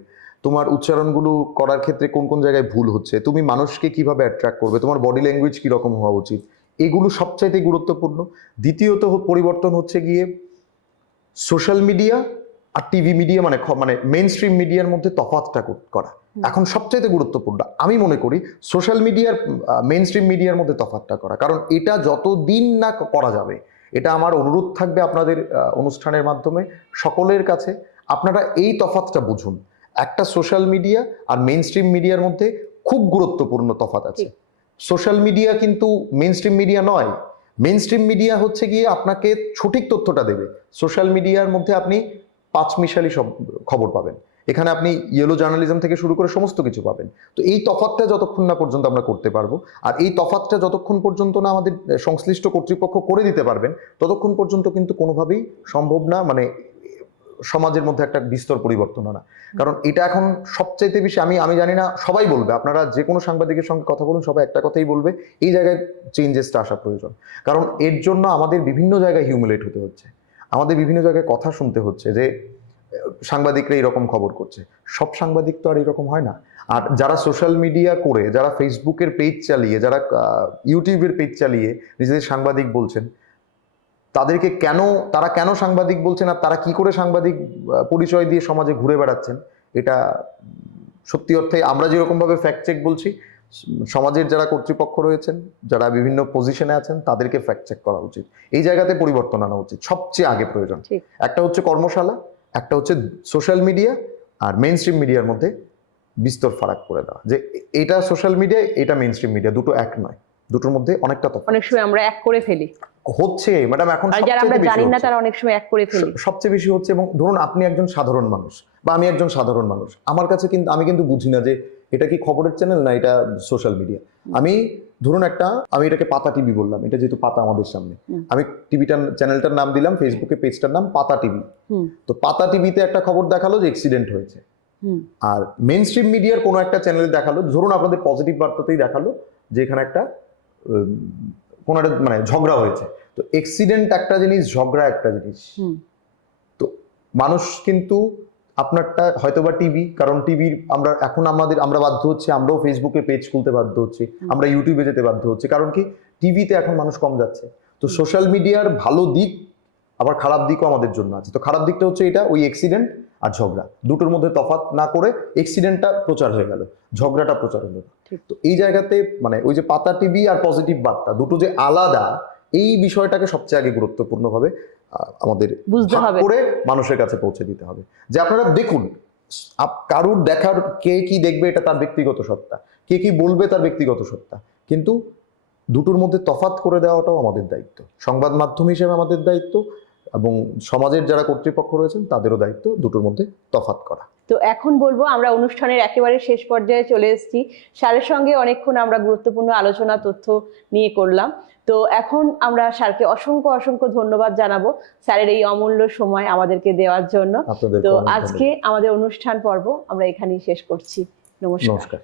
তোমার উচ্চারণগুলো করার ক্ষেত্রে কোন কোন জায়গায় ভুল হচ্ছে, তুমি মানুষকে কিভাবে অ্যাট্রাক্ট করবে, তোমার বডি ল্যাঙ্গুয়েজ কিরকম হওয়া উচিত, এগুলো সবচাইতে গুরুত্বপূর্ণ। দ্বিতীয়ত পরিবর্তন হচ্ছে গিয়ে সোশ্যাল মিডিয়া আর টিভি মিডিয়া, মানে মেইন স্ট্রিম মিডিয়ার মধ্যে তফাৎটা করা এখন সবচাইতে গুরুত্বপূর্ণ। আমি মনে করি সোশ্যাল মিডিয়ার মেইন স্ট্রিম মিডিয়ার মধ্যে তফাৎটা করা, কারণ এটা যতদিন না করা যাবে, এটা আমার অনুরোধ থাকবে আপনাদের অনুষ্ঠানের মাধ্যমে সকলের কাছে, আপনারা এই তফাৎটা বুঝুন। একটা সোশ্যাল মিডিয়া আর মেইন স্ট্রিম মিডিয়ার মধ্যে খুব গুরুত্বপূর্ণ তফাৎ আছে। সোশ্যাল মিডিয়া কিন্তু মেইন স্ট্রিম মিডিয়া নয়। মেইন স্ট্রিম মিডিয়া হচ্ছে গিয়ে আপনাকে সঠিক তথ্যটা দেবে। সোশ্যাল মিডিয়ার মধ্যে আপনি পাঁচমিশালি সব খবর পাবেন, এখানে আপনি ইয়েলো জার্নালিজম থেকে শুরু করে সমস্ত কিছু পাবেন। তো এই তফাৎটা যতক্ষণ না পর্যন্ত আমরা করতে পারবো, আর এই তফাৎটা যতক্ষণ পর্যন্ত না আমাদের সংশ্লিষ্ট কর্তৃপক্ষ করে দিতে পারবেন, ততক্ষণ পর্যন্ত কিন্তু কোনোভাবেই সম্ভব না মানে সমাজের মধ্যে একটা বিস্তর পরিবর্তন আনা। কারণ এটা এখন সবচাইতে বেশি, আমি জানি না, সবাই বলবে, আপনারা যে কোনো সাংবাদিকের সঙ্গে কথা বলুন, সবাই একটা কথাই বলবে, এই জায়গায় চেঞ্জেসটা আসা প্রয়োজন। কারণ এর জন্য আমাদের বিভিন্ন জায়গায় হিউমিলেট হতে হচ্ছে, আমাদের বিভিন্ন জায়গায় কথা শুনতে হচ্ছে যে সাংবাদিকরা এরকম খবর করছে। সব সাংবাদিক তো আর এরকম হয় না। আর যারা সোশ্যাল মিডিয়া করে, যারা ফেসবুকের পেজ চালিয়ে, যারা ইউটিউবের পেজ চালিয়ে নিজেদের সাংবাদিক বলছেন, তারা কেন সাংবাদিক বলছেন আর তারা কি করে সাংবাদিক পরিচয় দিয়ে সমাজে ঘুরে বেড়াচ্ছেন, এটা সত্যি অর্থে আমরা যেরকম ভাবে ফ্যাক্ট চেক বলছি, সমাজের যারা কর্তৃপক্ষ রয়েছেন, যারা বিভিন্ন পজিশনে আছেন, তাদেরকে ফ্যাক্ট চেক করা উচিত। এই জায়গাতে পরিবর্তন আনা উচিত সবচেয়ে আগে প্রয়োজন। একটা হচ্ছে কর্মশালা, একটা হচ্ছে সোশ্যাল মিডিয়া আর মেইন স্ট্রিম মিডিয়ার মধ্যে বিস্তর ফারাক করে দেওয়া, যে এটা সোশ্যাল মিডিয়া, এটা মেইন স্ট্রিম মিডিয়া, দুটো এক নয়, দুটোর মধ্যে অনেকটা তফাৎ। অনেক সময় আমরা এক করে ফেলি, হচ্ছে ম্যাডাম, এখন যারা আমরা জানি না তারা অনেক সময় এক করে ফেলি, সবচেয়ে বেশি হচ্ছে। এবং ধরুন আপনি একজন সাধারণ মানুষ বা আমি একজন সাধারণ মানুষ, আমার কাছে কিন্তু আমি কিন্তু বুঝি না যে এটা কি খবরের চ্যানেল না এটা সোশ্যাল মিডিয়া। আমি ধরুন আমি এটাকে পাতা টিভি বললাম, এটা যেহেতু পাতা আমাদের সামনে, আমি চ্যানেলটার নাম দিলাম, ফেসবুকে পেজটার নাম পাতা টিভি। তো পাতা টিভিতে একটা খবর দেখালো যে অ্যাক্সিডেন্ট হয়েছে, আর মেইন স্ট্রিম মিডিয়ার কোনো একটা চ্যানেলে দেখালো, ধরুন আপনাদের পজিটিভ বার্তাতেই দেখালো যে এখানে একটা কোনো একটা মানে ঝগড়া হয়েছে। তো অ্যাক্সিডেন্ট একটা জিনিস, ঝগড়া একটা জিনিস। তো মানুষ কিন্তু আপনারটা হয়তোবা টিভি, কারণ টিভির আমরা বাধ্য হচ্ছে, আমরাও ফেসবুকে পেজ খুলতে বাধ্য হচ্ছি, আমরা ইউটিউবে যেতে বাধ্য হচ্ছি, কারণ কি টিভিতে এখন মানুষ কম যাচ্ছে। তো সোশ্যাল মিডিয়ার ভালো দিক আবার খারাপ দিকও আমাদের জন্য আছে। তো খারাপ দিকটা হচ্ছে এটা, ওই অ্যাক্সিডেন্ট আর ঝগড়া দুটোর মধ্যে তফাৎ না করে অ্যাক্সিডেন্টটা প্রচার হয়ে গেল, ঝগড়াটা প্রচার হলো। তো এই জায়গাতে মানে ওই যে পাতা টিভি আর পজিটিভ বার্তা দুটো যে আলাদা, এই বিষয়টাকে সবচেয়ে আগে গুরুত্বপূর্ণভাবে আমাদের বুঝতে হবে, করে মানুষের কাছে পৌঁছে দিতে হবে। যে আপনারা দেখুন, কারুর দেখার, কে কি দেখবে এটা তার ব্যক্তিগত সত্তা, কে কি বলবে তার ব্যক্তিগত সত্তা, কিন্তু দুটোর মধ্যে তফাৎ করে দেওয়াটাও আমাদের দায়িত্ব, সংবাদ মাধ্যম হিসেবে আমাদের দায়িত্ব, এবং সমাজের যারা কর্তৃপক্ষ রয়েছেন তাদেরও দায়িত্ব দুটোর মধ্যে তফাৎ করা। তো এখন বলবো, আমরা অনুষ্ঠানের একেবারে শেষ পর্যায়ে চলে এসেছি। স্যারের সঙ্গে অনেকক্ষণ আমরা গুরুত্বপূর্ণ আলোচনা, তথ্য নিয়ে করলাম। তো এখন আমরা স্যারকে অসংখ্য অসংখ্য ধন্যবাদ জানাবো স্যারের এই অমূল্য সময় আমাদেরকে দেওয়ার জন্য। তো আজকে আমাদের অনুষ্ঠান পর্ব আমরা এখানেই শেষ করছি। নমস্কার।